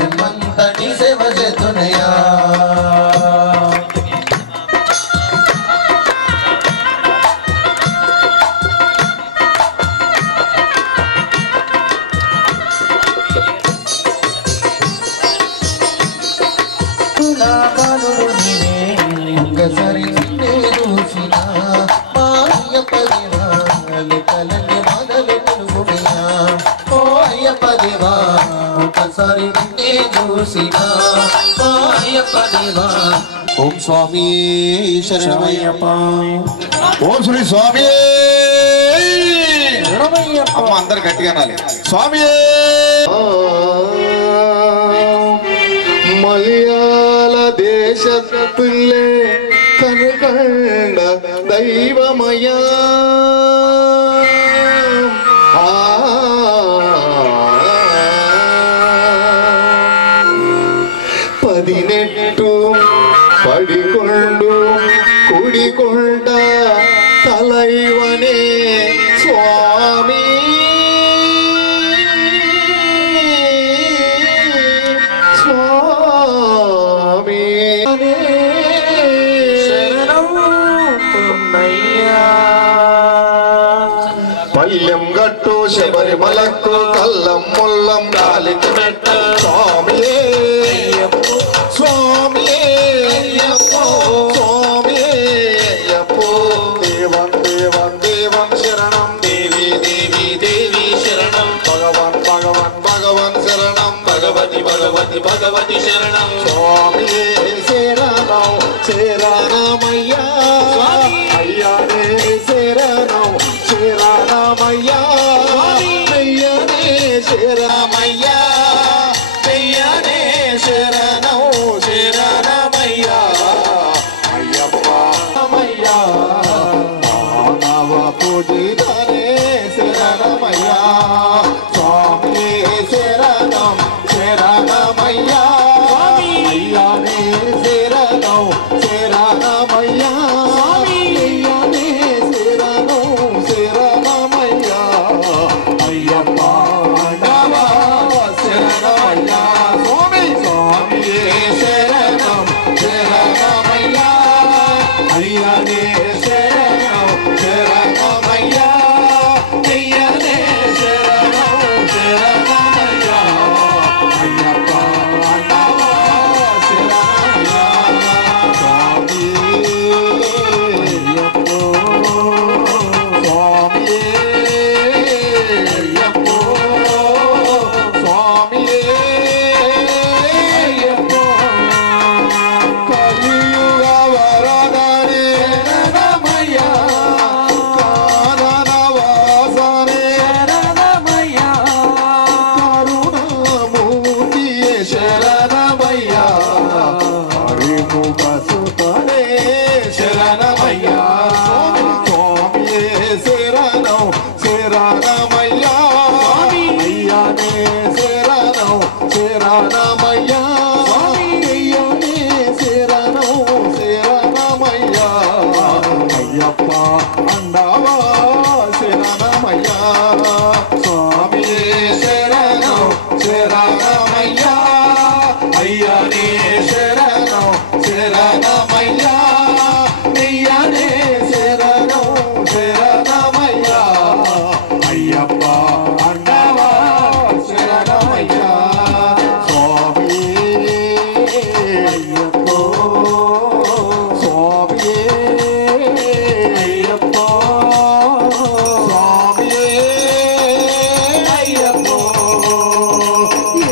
జన్మంతని సేవ చేతునయ్యా ఒక్కసారి నిన్నే చూసిన మా అయ్యప్ప దేవా లెక్కలన్నీ బాధలు తెలుగునయ్యా ఓ అయ్యప్ప దేవా ఒక్కసారి నిన్నే చూసిన మా అయ్యప్ప దేవా ఓం స్వామి శరణమయ్యప్ప ఓం శ్రీ స్వామి అమ్మ అందరు గట్టిగా అనాలి స్వామి మలయాళ దేశతుల్లే కనుకండ దైవమయా పదినెట్టు పడికొండు కుడికొండ తలైవనే స్వామి స్వామి పల్లెం గట్టు శబరిమలకు కల్లం ముల్లం గాలికి మెట్ట స్వామియే స్వామియే స్వామియే దేవం దేవం దేవం శరణం దేవి దేవి దేవి శరణం భగవన్ భగవన్ భగవన్ శరణం భగవతి భగవతి భగవతి శరణం స్వామియే శరణం శరణమయ్యా అయ్యానే శరణం శరణమయ్యా అయ్యానే శరణమయ్యా అయ్యానే శరణం శరణమయ్యా అయ్యప్ప అమ్మయ్యా నవ పూజితనే శరణమయ్యా స్వామి శరణం శరణమయ్యా అయ్యానే శరణం శరణమయ్యా అయ్యానే శరణం శరణమయ్యా అయ్యప్ప నవ శరణమయ్యా స్వామి స్వామియే శరణం శరణమయ్యా అయ్యానే శరణం శరణమయ్యా అయ్యానే శరణం శరణమయ్యా అయ్యప్ప నవ శరణమయ్యా స్వామి అయ్యప్ప స్వామియే అయ్యప్ప అండవా శరణమయ్యా స్వామియే శరణం శరణమయ్యా అయ్యనే శరణం శరణమయ్యా అయ్యనే శరణం శరణమయ్యా అయ్యప్ప అండవా శరణమయ్యా స్వామి అయ్యప్ప స్వామి అయ్యప్ప స్వామి అయ్యప్ప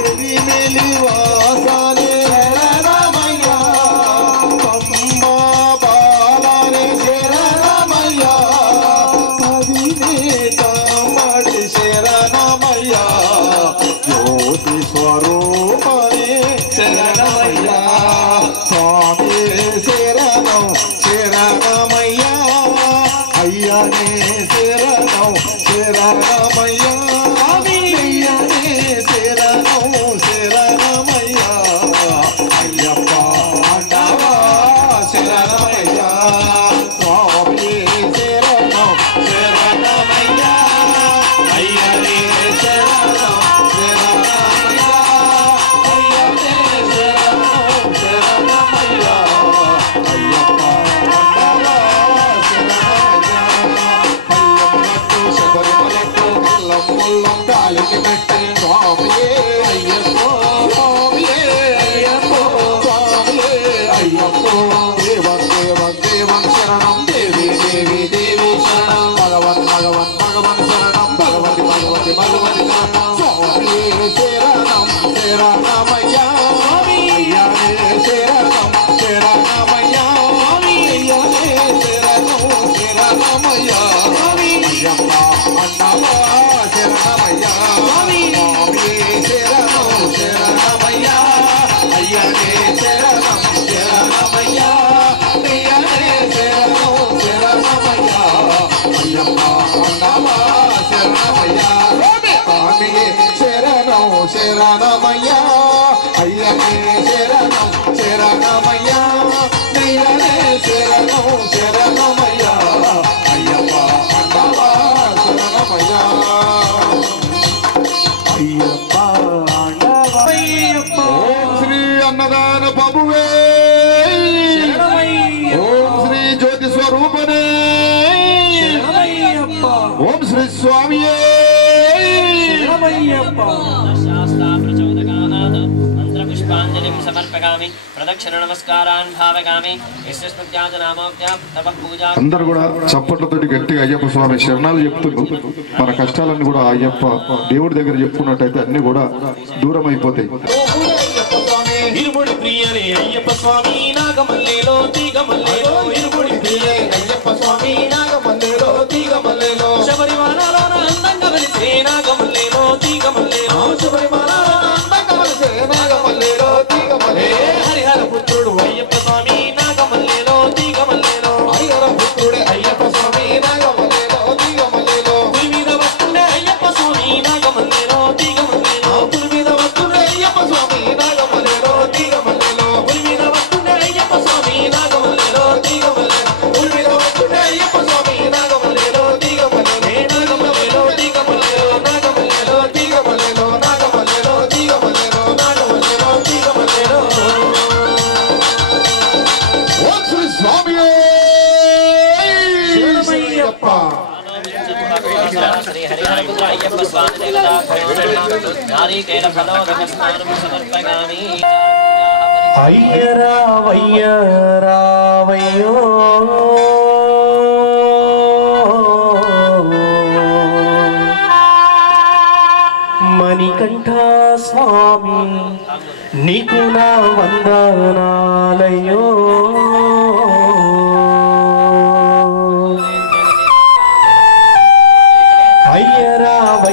ఎది మెలివాసనే శరణమయ్యా పంబ బాలనే శరణమయ్యా కదినే కమ్మడి శరణమయ్యా జ్యోతి స్వరూపనే శరణమయ్యా స్వామి శరణం శరణమయ్యా అయ్యనే శరణం శరణమయ్యా అయ్యనే శరణం శరణమయ్యా అయ్యప్ప అండవా శరణమయ్యా స్వామి శరణం శరణమయ్యా అయ్యనే శరణం శరణమయ్యా అయ్యనే శరణం శరణమయ్యా అయ్యప్ప అండవా శరణమయ్యా అయ్యప్ప శబరిమలకు కల్లం ముల్లం కాలికి పెట్టి స్వామియే అయ్యప్ప స్వామియే అయ్యప్ప స్వామియే అయ్యప్ప దేవం దేవం దేవం శరణం దేవి దేవి దేవి శరణం భగవన్ భగవన్ భగవన్ శరణం భగవతి భగవతి భగవతి శరణం స్వామియే శరణం శరణమయ్యా అయ్యనే శరణం శరణమయ్యా అయ్యనే శరణం శరణమయ్యా అయ్యప్ప అండవా శరణమయ్యా స్వామియే శరణం శరణమయ్యా అయ్యనే శరణం శరణమయ్యా అయ్యనే శరణం శరణమయ్యా అయ్యప్ప అండవా శరణమయ్యా స్వామియే శరణం శరణమయ్యా అయ్యనే శరణం శరణమయ్యా అయ్యనే శరణం శరణమయ్యా అయ్యప్ప అండవా శరణమయ్యా అయ్యప్ప అండవా ఓం శ్రీ అన్నదాన ప్రభువే ఓం శ్రీ జ్యోతి స్వరూపనే ఓం శ్రీ స్వామియే మంత్రపుష్పాంజలిం సమర్పయామి ప్రదక్షిణ నమస్కారాన్ భావయామి యస్య స్మృత్యాజనామోక్త్యా తపః పూజా అందరూ కూడా చప్పట్లతోటి గట్టిగా అయ్యప్ప స్వామి శరణాలు చెప్తున్నారు. మన కష్టాలన్నీ కూడా అయ్యప్ప దేవుడి దగ్గర చెప్పుకున్నట్టయితే అన్ని కూడా దూరం అయిపోతాయి. ఇరుముడి ప్రియనే అయ్యప్ప స్వామి నాగమల్లేలో తీగమల్లేలో ఇరుముడి ప్రియనే అయ్యప్ప స్వామి నాగమల్లేలో తీగమల్లేలో శబరిమలలో అందంగా వెలిసే నాగమల్లేలో తీగమల్లేలో శబరిమలలో అందంగా వెలిసే నాగమల్లేలో తీగమల్లే హరిహర పుత్రుడు అయ్యప్ప స్వామి నాగమల్లేలో తీగమల్లేలో హరిహర పుత్రుడే అయ్యప్ప స్వామి నాగమల్లేలో తీగమల్లేలో పులి మీద వస్తుండే అయ్యప్ప స్వామి నాగమల్లేలో తీగమల్లేలో పులి మీద వస్తుండే అయ్యప్ప స్వామి నాగమల్లేలో తీగమల్లేలో పులి మీద వస్తుండే అయ్యప్ప స్వామి నాగమల్లేలో తీగమల్లేలో పులి మీద వస్తుండే అయ్యప్ప స్వామి నాగమల్లేలో తీగమల్లేలో నాగమల్లేలో తీగమల్లేలో నాగమల్లేలో తీగమల్లేలో నాగమల్లేలో తీగమల్లేలో నాగమల్లేలో తీగమల్లేలో ఓం శ్రీ స్వామియే శరణమయ్యప్ప శ్రీ హరిహరపుత్ర అయ్యప్ప స్వామి దేవతా నారీకేల ఫలోదకస్నానం సమర్పయామి అయ్యరావయ్యరావయ్యో మణికంఠ స్వామి నీకు నా వందనాలయ్యో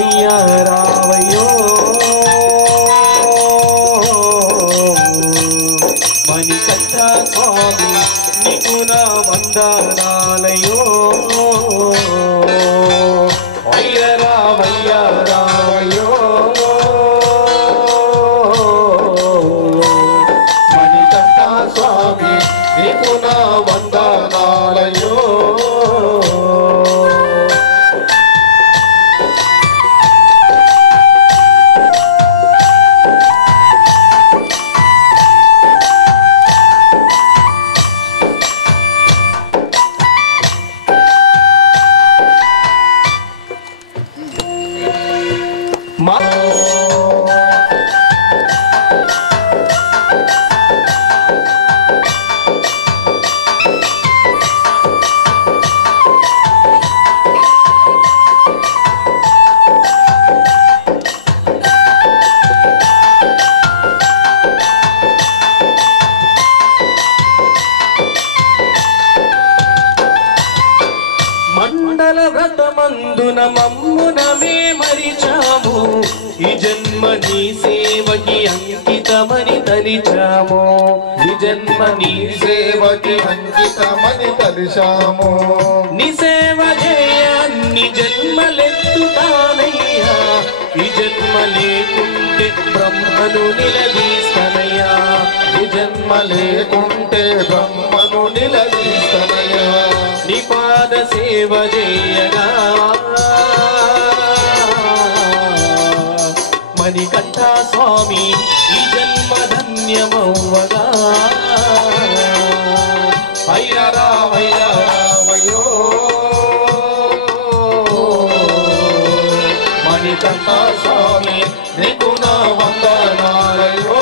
అయ్యరావయ్యరావయ్యో మణికంఠ స్వామి నీకు నా వందనాలయ్యో అయ్యరావయ్యరావయ్యో మణికంఠ స్వామి నీకు నా వందనాలయ్యో మంగళ వ్రతమందున మమ్మునమే మరిచాము ఈ జన్మ నీ సేవకి అంకితమని తలిచాము ఈ జన్మ నీ సేవకి అంకితమని తలిచాము నీ సేవ చేయ అన్ని జన్మలెత్తుతానయ్యా ఈ జన్మ లేకుంటే బ్రహ్మను నిలదీస్తానయ్యా ఈ జన్మ లేకుంటే బ్రహ్మను నిలదీస్తానయ్యా నీ పాద సేవ చేయగా మణికంఠ స్వామి ఈ జన్మ ధన్యమవ్వగా అయ్యా రామయ్యో మణికంఠ స్వామి నీకు నా వందనాలయ్యో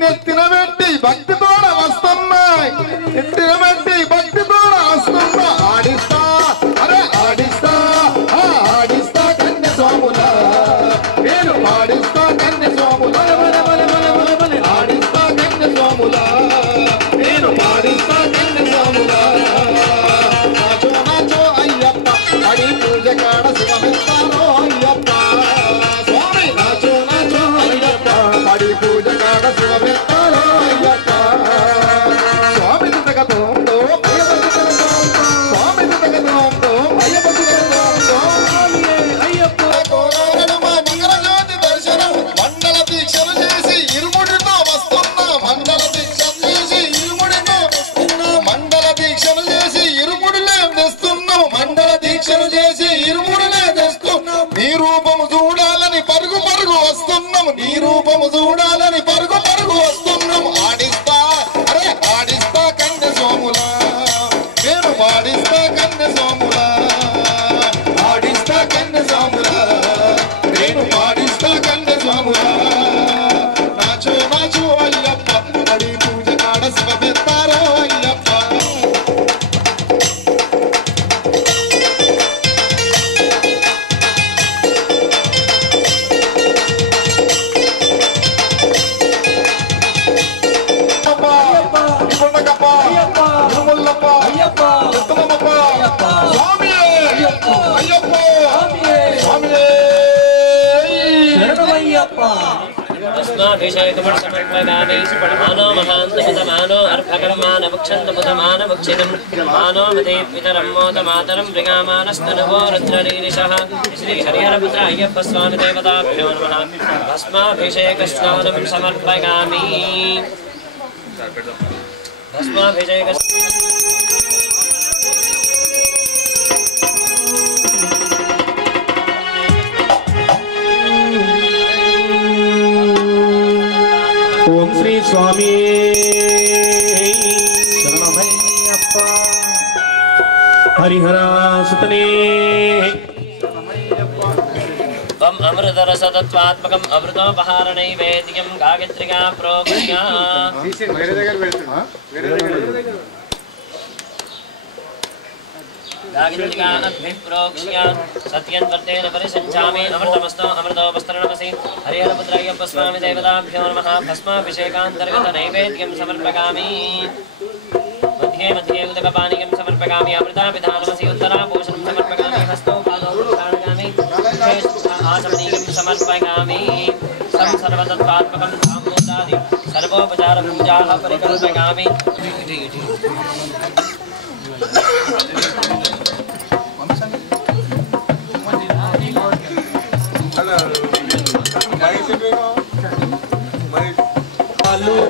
నెత్తినబెట్టి భక్తి తోడ వస్తున్నాయి నెత్తినబెట్టి భక్తి తోడ వస్తున్నా ఆడిస్తా అరే ఆడిస్తా ఆడిస్తా కన్య సోముల నేను ఆడిస్తా కన్య సోముల ఆడిస్తా కన్య సోముల నేను ఆడిస్తా కన్య సోముల నాచో నాచో అయ్యప్ప అడి పూజ కాడ శివమిస్తానో అయ్యప్ప స్వామి నాచో నాచో అయ్యప్ప అడి పూజ కాడ శివమిస్తానో అయ్యప్ప స్వామి తగతో స్వామి తగతో అయ్యప్ప కోరారణ మంగళ జ్యోతి దర్శనం మండల దీక్షలు చేసి ఇరుముడితో వస్తున్నా మండల దీక్షలు చేసి ఇరుముడితో వస్తున్నా మండల దీక్షలు చేసి ఇరుముడిలే తెస్తున్నాం మండల దీక్షలు చేసి ఇరుముడిలే తెస్తున్నాం నీ రూపము చూడాలని పరుగు పరుగు వస్తున్నాం నీ రూపము చూడాలని పరుగు పరుగు వస్తున్నాం ఆడిస్తా అరే ఆడిస్తా కన్య సోముల నేను ఆడిస్తా కన్య సోముల ఆడిస్తా కన్య సోముల నేను ఆడిస్తా కన్య సోముల నాచో నాచో అయ్యప్ప అడి పూజ కాడ శివ పెత్తారో అయ్యప్ప अस्माभिषेकमर्पयामि मानो महान्तमुदमानो अर्भकर्मानवक्षन्तमुदमानवक्षिणं मानो मदे पितरं मोदमातरं मृगामानस्तनवो रुद्रनीरिषः श्रीहरिहरपुत्र अय्यप्पस्वामि देवताभ्यो नमः भस्माभिषेकस्नानं समर्पयामि भस्माभिषेक ఓం శ్రీ స్వామి శరణమయ్యప్ప హరిహర సుతనే त्वम् अमृतरसतत्त्वात्मकम् अमृतोपहारनैवेद्यं गायत्रिका प्रोक्ष्य गायत्रिका अभिप्रोक्ष्य सत्यन्वर्तेन परिसञ्चामि अमृतमस्तो अमृतोपस्तरणमसि हरिहरपुत्राय्यप्पस्वामि देवताभ्यो नमः भस्माभिषेकान्तर्गतनैवेद्यं समर्पयामि मध्ये मध्ये उदकपानीयं समर्पयामि अमृताभिधानमसि उत्तराभूषणं समर्पयामि हस्तोपादौ प्रक्षालयामि आचमनीयं समर्पयामि सर्वतत्त्वात्मकं धामोदादि सर्वोपचारपूजाः परिकल्पयामि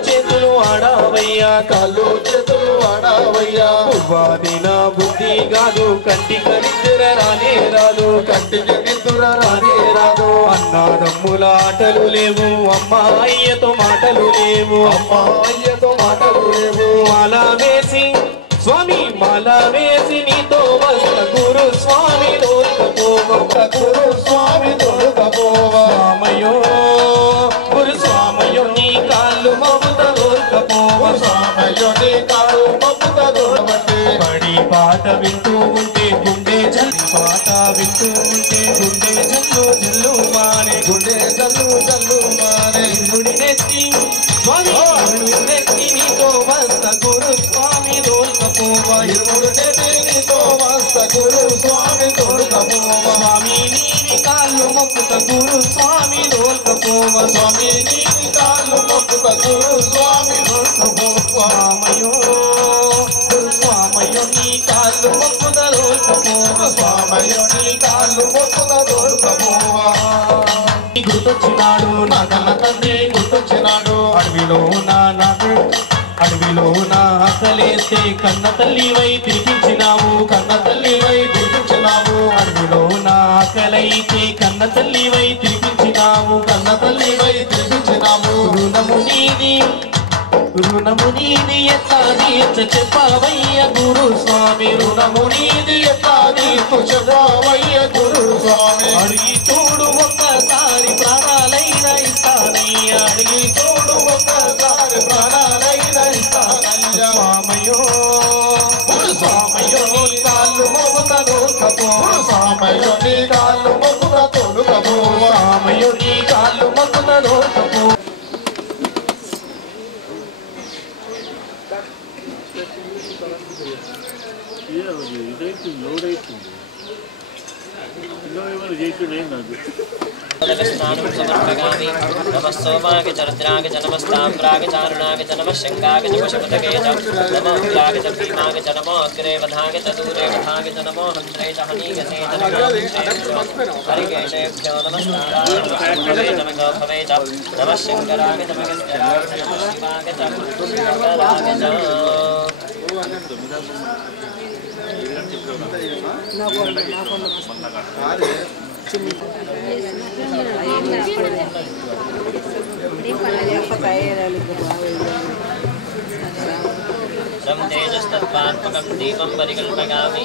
చేతులు ఆడవ వాడవయ్యా కాళ్ళు చేతులు వాడవయ్యా వాదిన బుద్ధి కాదు కంటికి నిద్ర రానే రాదు కంటికి నిద్ర రానే రాదు అన్నాదమ్ముల ఆటలు లేవు అమ్మాయ్యతో మాటలు లేవు అమ్మాయ్యతో మాటలు లేవు మాల వేసి స్వామి మాల వేసి నీతో వస్త గురు స్వామి దొరకపోవ గురు స్వామి దొరకపోవ స్వామయో గురు స్వామయో నీ కాళ్ళు మోపుత దొరకపోవ స్వామయో నీ కాళ్ళు మోపుత దొరకబట్టి పడి పాట వింటూ ఉంటే గుండె జల్లు పాట వింటూ ఉంటే గుండె జల్లు జల్లు మానే గుండె జల్లు జల్లు మానే ఇరుముడి నెత్తి స్వామి ఇరుముడి నెత్తి నీతో వస్త గురు స్వామి దొరకపోవ ఇరుముడి నెత్తి నీతో వస్త గురు స్వామి దొరకపోవ స్వామి నీవి కాళ్ళు మొక్కుత గురు స్వామి దొరకపోవ స్వామి నీవి కాళ్ళు మొక్కుత గురు స్వామి దొరకపోవ స్వామయో గురు స్వామయో నీ కాళ్ళు మొక్కుత దొరకపోవ స్వామయో నీ కాళ్ళు మొక్కుత దొరకపోవ గుర్తొచ్చినాడు నా కన్న తండ్రి గుర్తొచ్చినాడు అడవిలో నా ఆకలేస్తే కన్న తల్లివై తిరిగించినావు కన్న తల్లివై తిరిగించినావు అడవిలో నా ఆకలైతే కన్న తల్లివై తిరిగించినావు కన్న తల్లివై తిరిగించినావు రుణము నీది ఎట్లా తీర్చ చెప్పవయ్య గురు స్వామి రుణము నీది ఎట్లా తీర్చ చెప్పవయ్య గురు స్వామి అడిగి చూడు ఒక్కసారి ప్రాణాలైన ఇస్తానయ్య అడిగి చూడు ఒక్కసారి ప్రాణాలైన ఇస్తానయ్య స్వామయో గురు స్వామయో నీ కాళ్ళు మోగుత దొరకపో స్వామయో నీ కాళ్ళు మోగుత దొరకపో స్వామయో నీ కాళ్ళు మోగుత దొరకపో नमः सोमाय च रुद्राय च नमस्ताम्राय च अरुणाय च नमः शङ्गाय च पशुपतये च नमो उग्राय च भीमाय च नमो अग्रे वधाय च दूरे वधाय च नमो हन्त्रे च हनीयसे च हरिकेशेभ्यो नमस्काराय नमो भवे च नमः शङ्कराय च मगस्कराय च नमः शिवाय च शङ्कराय च तेजस्तत्त्वात्मकं दीपं परिकल्पयामि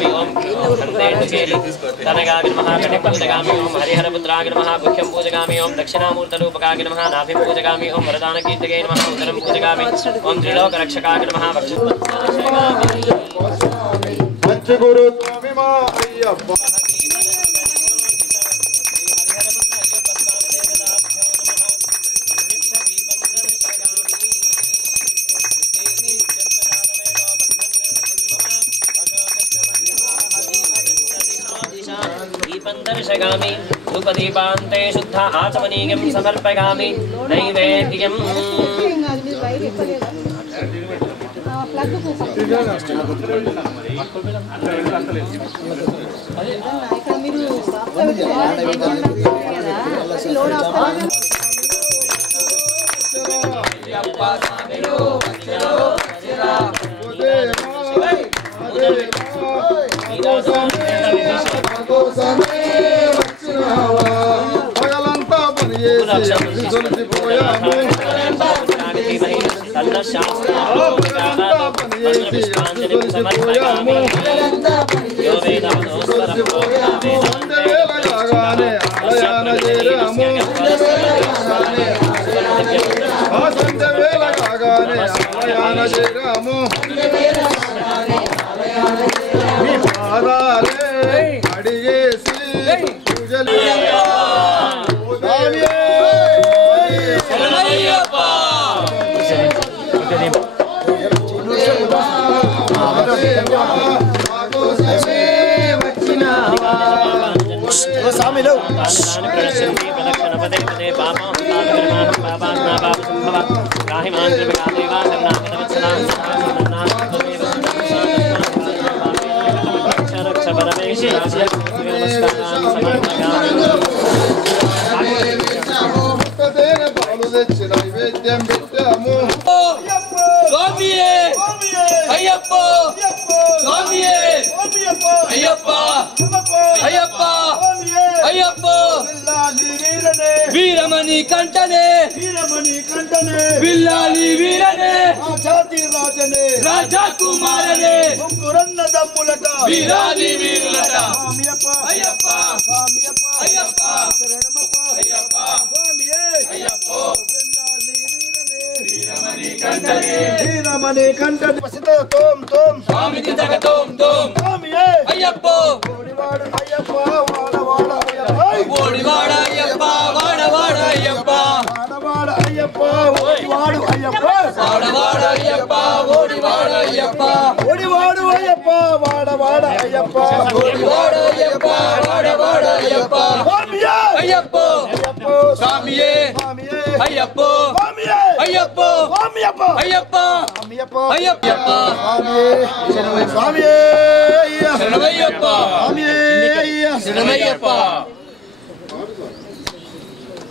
पुत्रगामी ओम खंडेन्दुकेली तनगाय नमः कटिपतिगामी ओम हरिहरपुत्राय नमः गुह्यं पूजगामी ओम दक्षिणामूर्तरूपकाय नमः नाभिं पूजगामी ओम वरदानकीर्तये नमः उदरं पूजगामी ओम त्रिलोकरक्षकाय नमः पंचगुरु स्वामी मा अय्यप्प दर्शयामि धूपदीपान्ते शुद्ध आचमनीयं समर्पयामि नैवेद्यं పగలంతా పని చేసి విసులుచిపోయాము సంధ్యవేళగానే ఆలయాన చేరాము ఆ సంధ్యవేళగానే ఆలయాన చేరాము మీ పాదాలే అడిగేసి పూజలు తెచ్చి నైవేద్యం పెట్టాము స్వామియే అయ్యప్ప స్వామియే అయ్యప్ప అయ్యప్ప అయ్యప్ప వీరమణి కంటనే బిల్లాలి వీరనే రాజా కుమారనే వీరాది వీరులట అయ్యప్ప అయ్యప్ప అయ్యప్ప వీరమణి కంటనే తోం తోం స్వామి దిదగ తోం తోం అయ్యప్ప ఓడివాడు అయ్యప్ప వాడవాడ అయ్యప్ప ఓడివాడ అయ్యప్ప వాడవాడ అయ్యప్ప వాడవాడ అయ్యప్ప ఓడివాడు అయ్యప్ప వాడవాడ అయ్యప్ప ఓడివాడ అయ్యప్ప ఓడివాడు అయ్యప్ప వాడవాడ అయ్యప్ప ఓడివాడ అయ్యప్ప వాడవాడ అయ్యప్ప అయ్యప్ప స్వామియే అయ్యప్ప అయ్యప్ప అయ్యప్ప అయ్యప్ప స్వామియే శరణమయ్యప్ప శరణమయ్యప్ప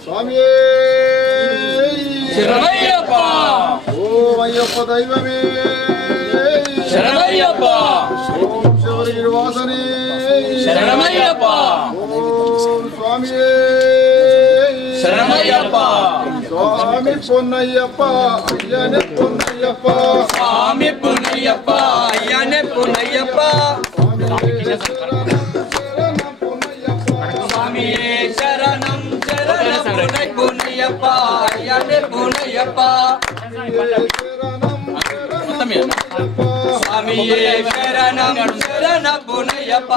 స్వామియే శరణమయ్యప్ప ఓం అయ్యప్ప దైవమే శరణమయ్యప్ప ఓం శివగిరి వాసనే శరణమయ్యప్ప ఓం స్వామియే శరణమయ్యప్ప స్వామి పొన్నయ్యప్ప అయ్యనే పొన్నయ్యప్ప స్వామి పునయ్యప్ప అయ్యనే పునయ్యప్ప స్వామియే శరణం శరణం పునయ్యప్ప అయ్యనే పునయ్యప్ప స్వామియే శరణం శరణ పునయ్యప్ప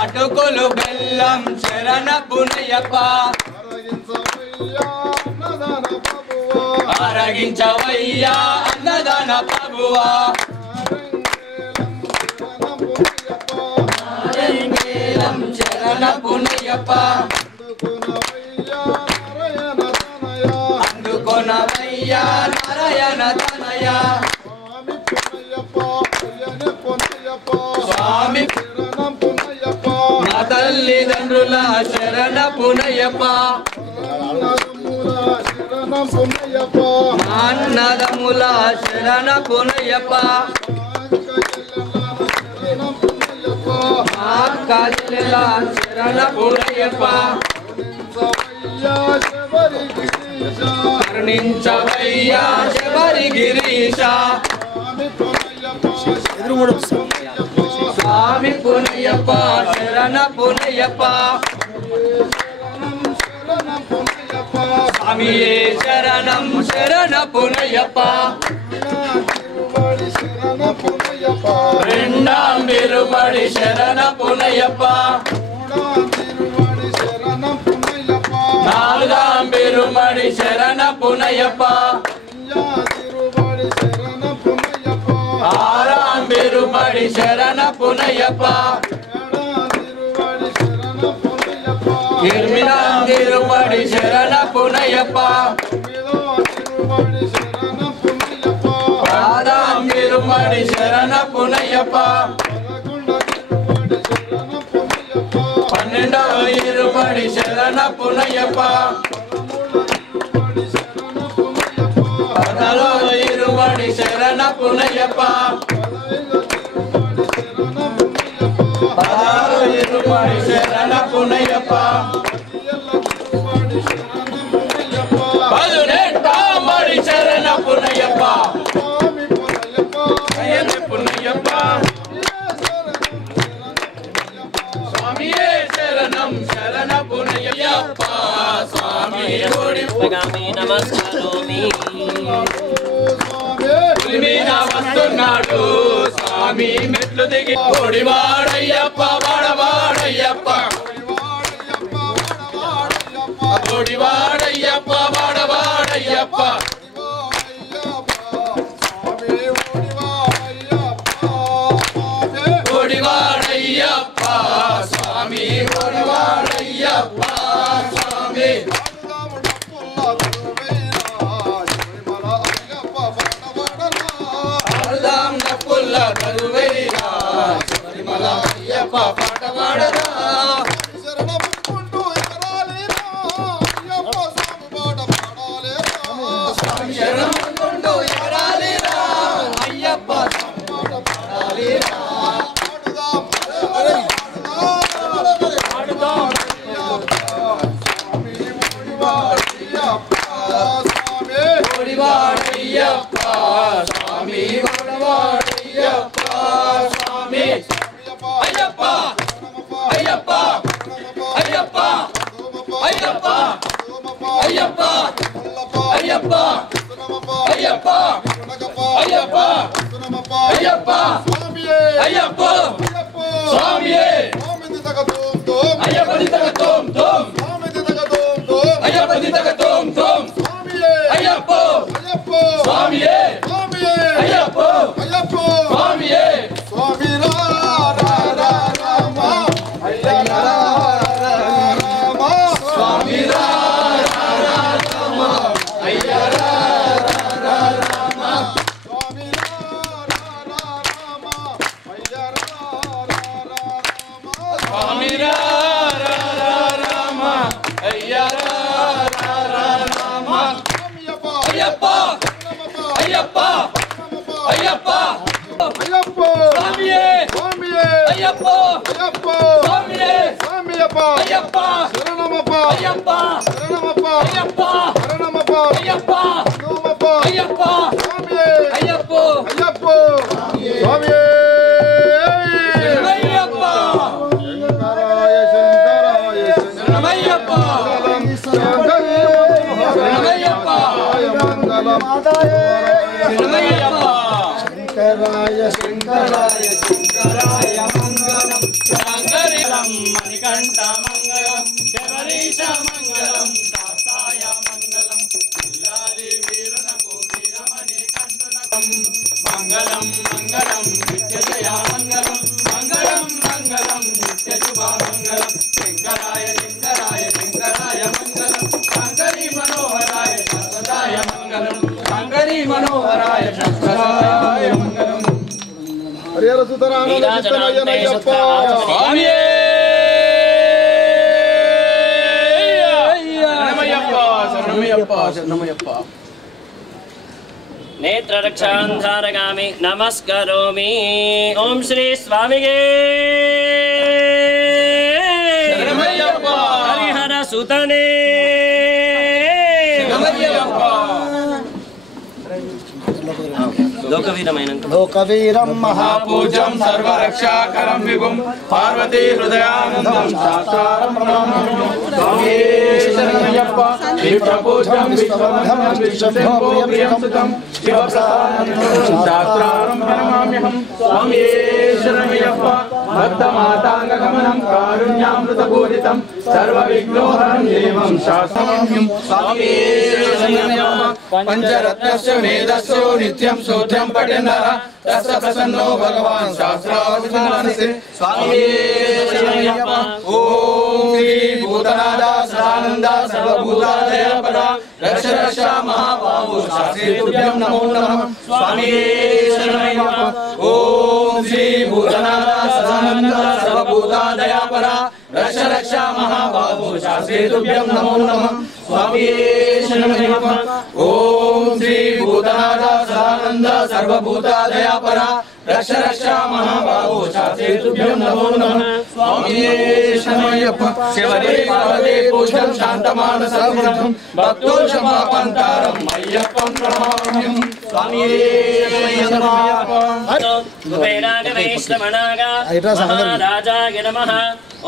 అటుకులు బెల్లం శరణ పునయ్యప్ప అరగించవయ్యా అన్నదాన ప్రభువా శరణ పునయ్యప్ప అందుకొనవయ్యా నారాయణ తనయ స్వామి నా తల్లిదండ్రుల శరణ పునయ్యప్ప అన్నదముల శరణ పునయ్యప్ప అక్క చెల్లెల శరణ పునయ్యప్ప కరుణించవయ్యా శబరి గిరీశ స్వామి పునయ్యప్ప శరణ పునయ్యప్ప స్వామియే శరణం శరణ పునయ్యప్ప రెండాం బిరుబడి శరణ పునయ్యప్ప నాలుగాం బిరుబడి శరణ పునయ్యప్ప ఆరాం బిరుబడి శరణ పునయ్యప్ప ఎనిమిదాం బిరుబడి శరణ పునయ్యప్ప పదాం బిరుబడి శరణ పునయ్యప్ప పన్నెండవ ఇరుబడి శరణ పునయ్యప్ప పదలో ఇరుబడి శరణ పునయ్యప్ప పదహారు ఇరుబడి శరణ పునయ్యప్ప పదునెట్టామడి శరణ పునయ్యప్ప పునయ్యప్ప స్వామియే శరణం శరణ పునయ్యప్ప స్వామి నమస్కారోమి మీద వస్తున్నాడు స్వామి మెట్లు దిగి కోడివాడయ్యప్ప వాడవాడయ్యప్ప కోడివాడయ్యప్ప వాడవాడయ్యప్ప కోడివాడయ్యప్ప స్వామి కోడివాడయ్యప్ప స్వామి అరుదాం నప్పుల్ల కరువైరా శబరిమల అయ్యప్ప పాట పాడరా శరణముండు ఎగరాలిరా అయ్యప్ప పాడాలిరా కోడివాడయ్యప్ప స్వామి కోడివాడయ్యప్ప స్వామి అయ్యప్ప అయ్యప్ప అయ్యప్ప అయ్యప్ప అయ్యప్ప అయ్యప్ప అయ్యప్ప అయ్యప్ప అయ్యప్ప అయ్యప్ప స్వామియే అయ్యప్ప దితక తోం తోం అయ్యప్ప దితక తోం తోం అయ్యప్ప స్వామియే అయ్యప్ప స్వామియే స్వామి స్వామి అయ్యప్ప అయ్యప్ప అయ్యప్ప అయ్యప్ప స్వామియే అయ్యప్ప స్వామియే అయ్యప్ప శరణమప్ప అయ్యప్ప శరణమప్ప అయ్యప్ప శరణమప్ప అయ్యప్ప అయ్యప్ప స్వామియే అయ్యప్ప అయ్యప్ప స్వామియే శరణమయ్యప్ప శరణమయ్యప్ప శరణమయ్యప్ప శంకరాయ శంకరాయ శంకరాయ మంగళం శంకరం మణికంఠ మంగళం శబరీశ మంగళం దాసాయ మంగళం ఇల్లాది వీరునకు వీరమణి కంఠనకం మంగళం మంగళం నిత్య జయ మంగళం మంగళం మంగళం నిత్య శుభ మంగళం శంకరాయ శంకరాయ శంకరాయ మంగళం శంకరీ మనోహరాయ శాశ్వతాయ మంగళం శంకరీ మనోహరాయ శాశ్వతాయ మంగళం హరిహర సుతరామయ్యప్ప స్వామియే శరణమయ్యప్ప శరణమయ్యప్ప శరణమయ్యప్ప నేత్రరక్షాం ధారయామి నమస్కరోమి ఓం శ్రీ స్వామిగే శరణమయ్యప్ప హరిహర సుతనే శరణమయ్యప్ప లోక లోకవీరం महापूज्यं सर्वरक्षाकरं विभुं पार्वती हृदयानन्दं शास्त्रारं प्रणमाम्यहं स्वामी शरणमय्यप्पा विप्रपूज्यं विश्ववन्धनं विश्वप्रियं सुतं शिवप्रसादं शास्त्रारं प्रणमाम्यहं स्वामी शरणमय्यप्पा भक्तमाताङ्गगमनं कारुण्यामृतपूरितं सर्वविघ्नोहरं देवं शास्त्रमाम्यहं स्वामी शरणमय्यप्पा पंचरत्नस्य वेदस्य नित्यं शोध्यं पठेन्नः तस्य प्रसन्नो भगवान् शास्त्रावधानसे स्वामी शरणमय्यप्पा ओम श्री भूतनाथ सदानंद सर्वभूतादयपरा रक्ष रक्ष महाबाहु शास्त्रे तुभ्यं नमो नमः स्वामी शरणमय्यप्पा ओम श्री भूतनाथ सदानंद सर्वभूतादयपरा रक्ष रक्ष महाबाहु शास्त्रे तुभ्यं नमो नमः स्वामी शरणमय्यप्पा ओम श्री भूतनाथ सदानंद सर्वभूतादयपरा रक्ष रक्ष महाबाहु शास्त्रे तुभ्यं नमो नमः स्वामी शरणमय्यप्पा शिवदे पार्वती पूज्यं शान्तमानसं भक्तोषमापन्तारं मय्यप्पं प्रणमाम्यहं स्वामी शरणमय्यप्पा महाराजाय नमः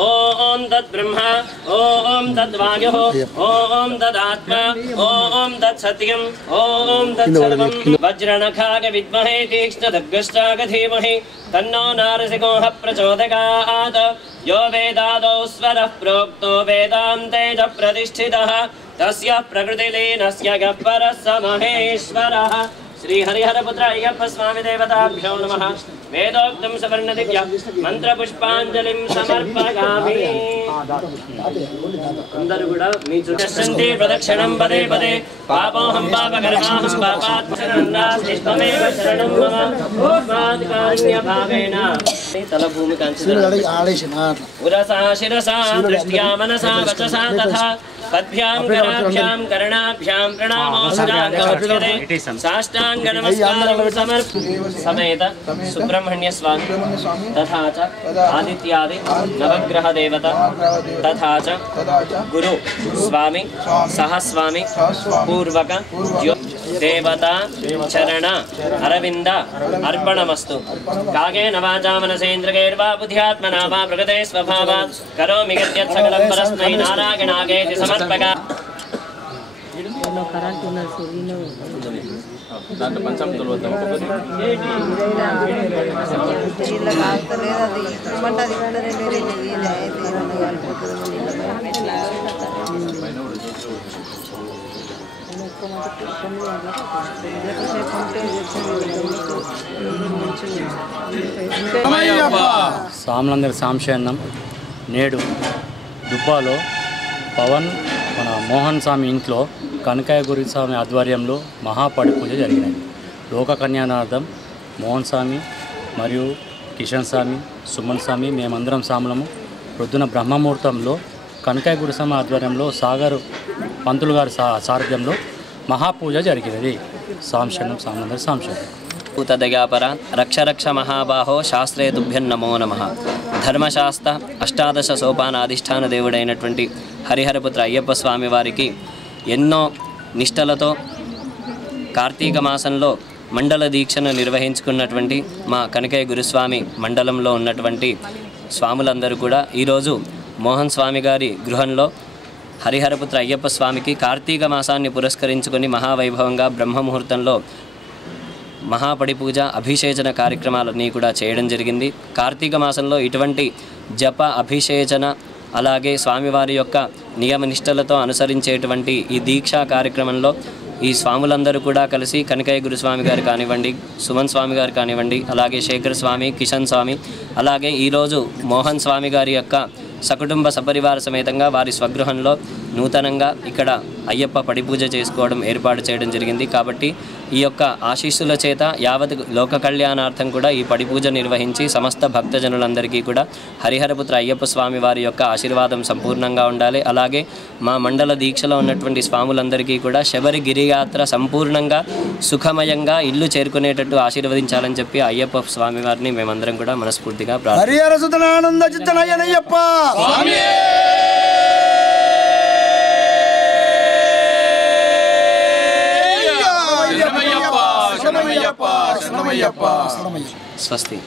ओम तद्ब्रह्मा ओम तद्वायुः ओम तदात्मा ओम तत्सत्यम् ओम तत्सर्वं वज्रनखाय विद्महे तीक्ष्णखड्गश्चाय धीमहि तन्नो नारसिंहः प्रचोदयात् यो वेदादौ स्वरः प्रोक्तो वेदान्ते च प्रतिष्ठितः तस्य प्रकृतिलीनस्य यः परः स महेश्वरः श्री हरिहरपुत्र अय्यप्प स्वामी देवताभ्यो नमः वेदोक्तं सवर्णदिव्य मंत्रपुष्पांजलिं समर्पयामि अंदरू కూడా మీ చుట్టంటి ప్రదక్షిణం పదే పదే పాపోహం పాపకర్మాహం పాపాత్మశరణాస్తి త్వమేవ శరణం మమ ఓస్మాదికారుణ్య భావేన తల భూమి కాంచన ఉరసా శిరసా దృష్ట్యా మనసా వచసా తథా पद्भ्यां कराभ्यां कर्णाभ्यां प्रणामोऽस्ताङ्गमर्च्यते साष्टाङ्ग नमस्कारं समेत सुब्रह्मण्य स्वामी तथा च आदित्यादि नवग्रह देवता तथा च गुरु स्वामी सहस्वामी पूर्वक देवता चरण अरविंद अर्पणमस्तु कागेन वाचा मनसेन्द्रियैर्वा बुद्ध्यात्मना वा प्रकृते स्वभावात् करोमि यद्यत् सकलं परस्मै नारायणागेति समर्पका దాంట్లో పంచామృతాలు వద్దాం సామలందరి సాంశయన్నం నేడు దుబ్బాలో పవన్ మన మోహన్ స్వామి ఇంట్లో కనకాయ గురి స్వామి ఆధ్వర్యంలో మహాపడి పూజ జరిగినది. లోక కళ్యాణార్థం మోహన్ స్వామి మరియు కిషన్ స్వామి సుమన్ స్వామి మేమందరం సాములము ప్రొద్దున బ్రహ్మముహూర్తంలో కనకాయ గురి స్వామి ఆధ్వర్యంలో సాగర్ పంతులు గారి సారథ్యంలో మహాపూజ జరిగినది. సాంశనం సామలందరి సాంశనం భూతదయాపర రక్ష రక్ష మహాబాహో శాస్త్రే తుభ్యం నమో నమః. ధర్మశాస్త్ర అష్టాదశ సోపానాధిష్టాన దేవుడైనటువంటి హరిహరపుత్ర అయ్యప్ప స్వామి వారికి ఎన్నో నిష్టలతో కార్తీక మాసంలో మండల దీక్షను నిర్వహించుకున్నటువంటి మా కనకయ్య గురుస్వామి మండలంలో ఉన్నటువంటి స్వాములందరూ కూడా ఈరోజు మోహన్ స్వామి గారి గృహంలో హరిహరపుత్ర అయ్యప్ప స్వామికి కార్తీక మాసాన్ని పురస్కరించుకొని మహావైభవంగా బ్రహ్మముహూర్తంలో మహాపడి పూజ అభిషేచన కార్యక్రమాలన్నీ కూడా చేయడం జరిగింది. కార్తీక మాసంలో ఇటువంటి జప అభిషేచన అలాగే స్వామివారి యొక్క నియమ నిష్టలతో అనుసరించేటువంటి ఈ దీక్షా కార్యక్రమంలో ఈ స్వాములందరూ కూడా కలిసి కనకయ్య గురుస్వామి గారు కానివ్వండి, సుమన్ స్వామి గారు కానివ్వండి, అలాగే శేఖర్ స్వామి, కిషన్ స్వామి, అలాగే ఈరోజు మోహన్ స్వామి గారి యొక్క సకుటుంబ సపరివార సమేతంగా వారి స్వగృహంలో నూతనంగా ఇక్కడ అయ్యప్ప పడి పూజ చేసుకోవడం ఏర్పాటు చేయడం జరిగింది. కాబట్టి ఈ యొక్క ఆశీస్సుల చేత యావత్ లోక కళ్యాణార్థం కూడా ఈ పడి పూజ నిర్వహించి సమస్త భక్తజనులందరికీ కూడా హరిహరపుత్ర అయ్యప్ప స్వామి వారి యొక్క ఆశీర్వాదం సంపూర్ణంగా ఉండాలి. అలాగే మా మండల దీక్షలో ఉన్నటువంటి స్వాములందరికీ కూడా శబరి గిరియాత్ర సంపూర్ణంగా సుఖమయంగా ఇల్లు చేరుకునేటట్టు ఆశీర్వదించాలని చెప్పి అయ్యప్ప స్వామి వారిని మేమందరం కూడా మనస్ఫూర్తిగా శరణమయ్యప్ప శరణమయ్యప్ప. స్వస్తి.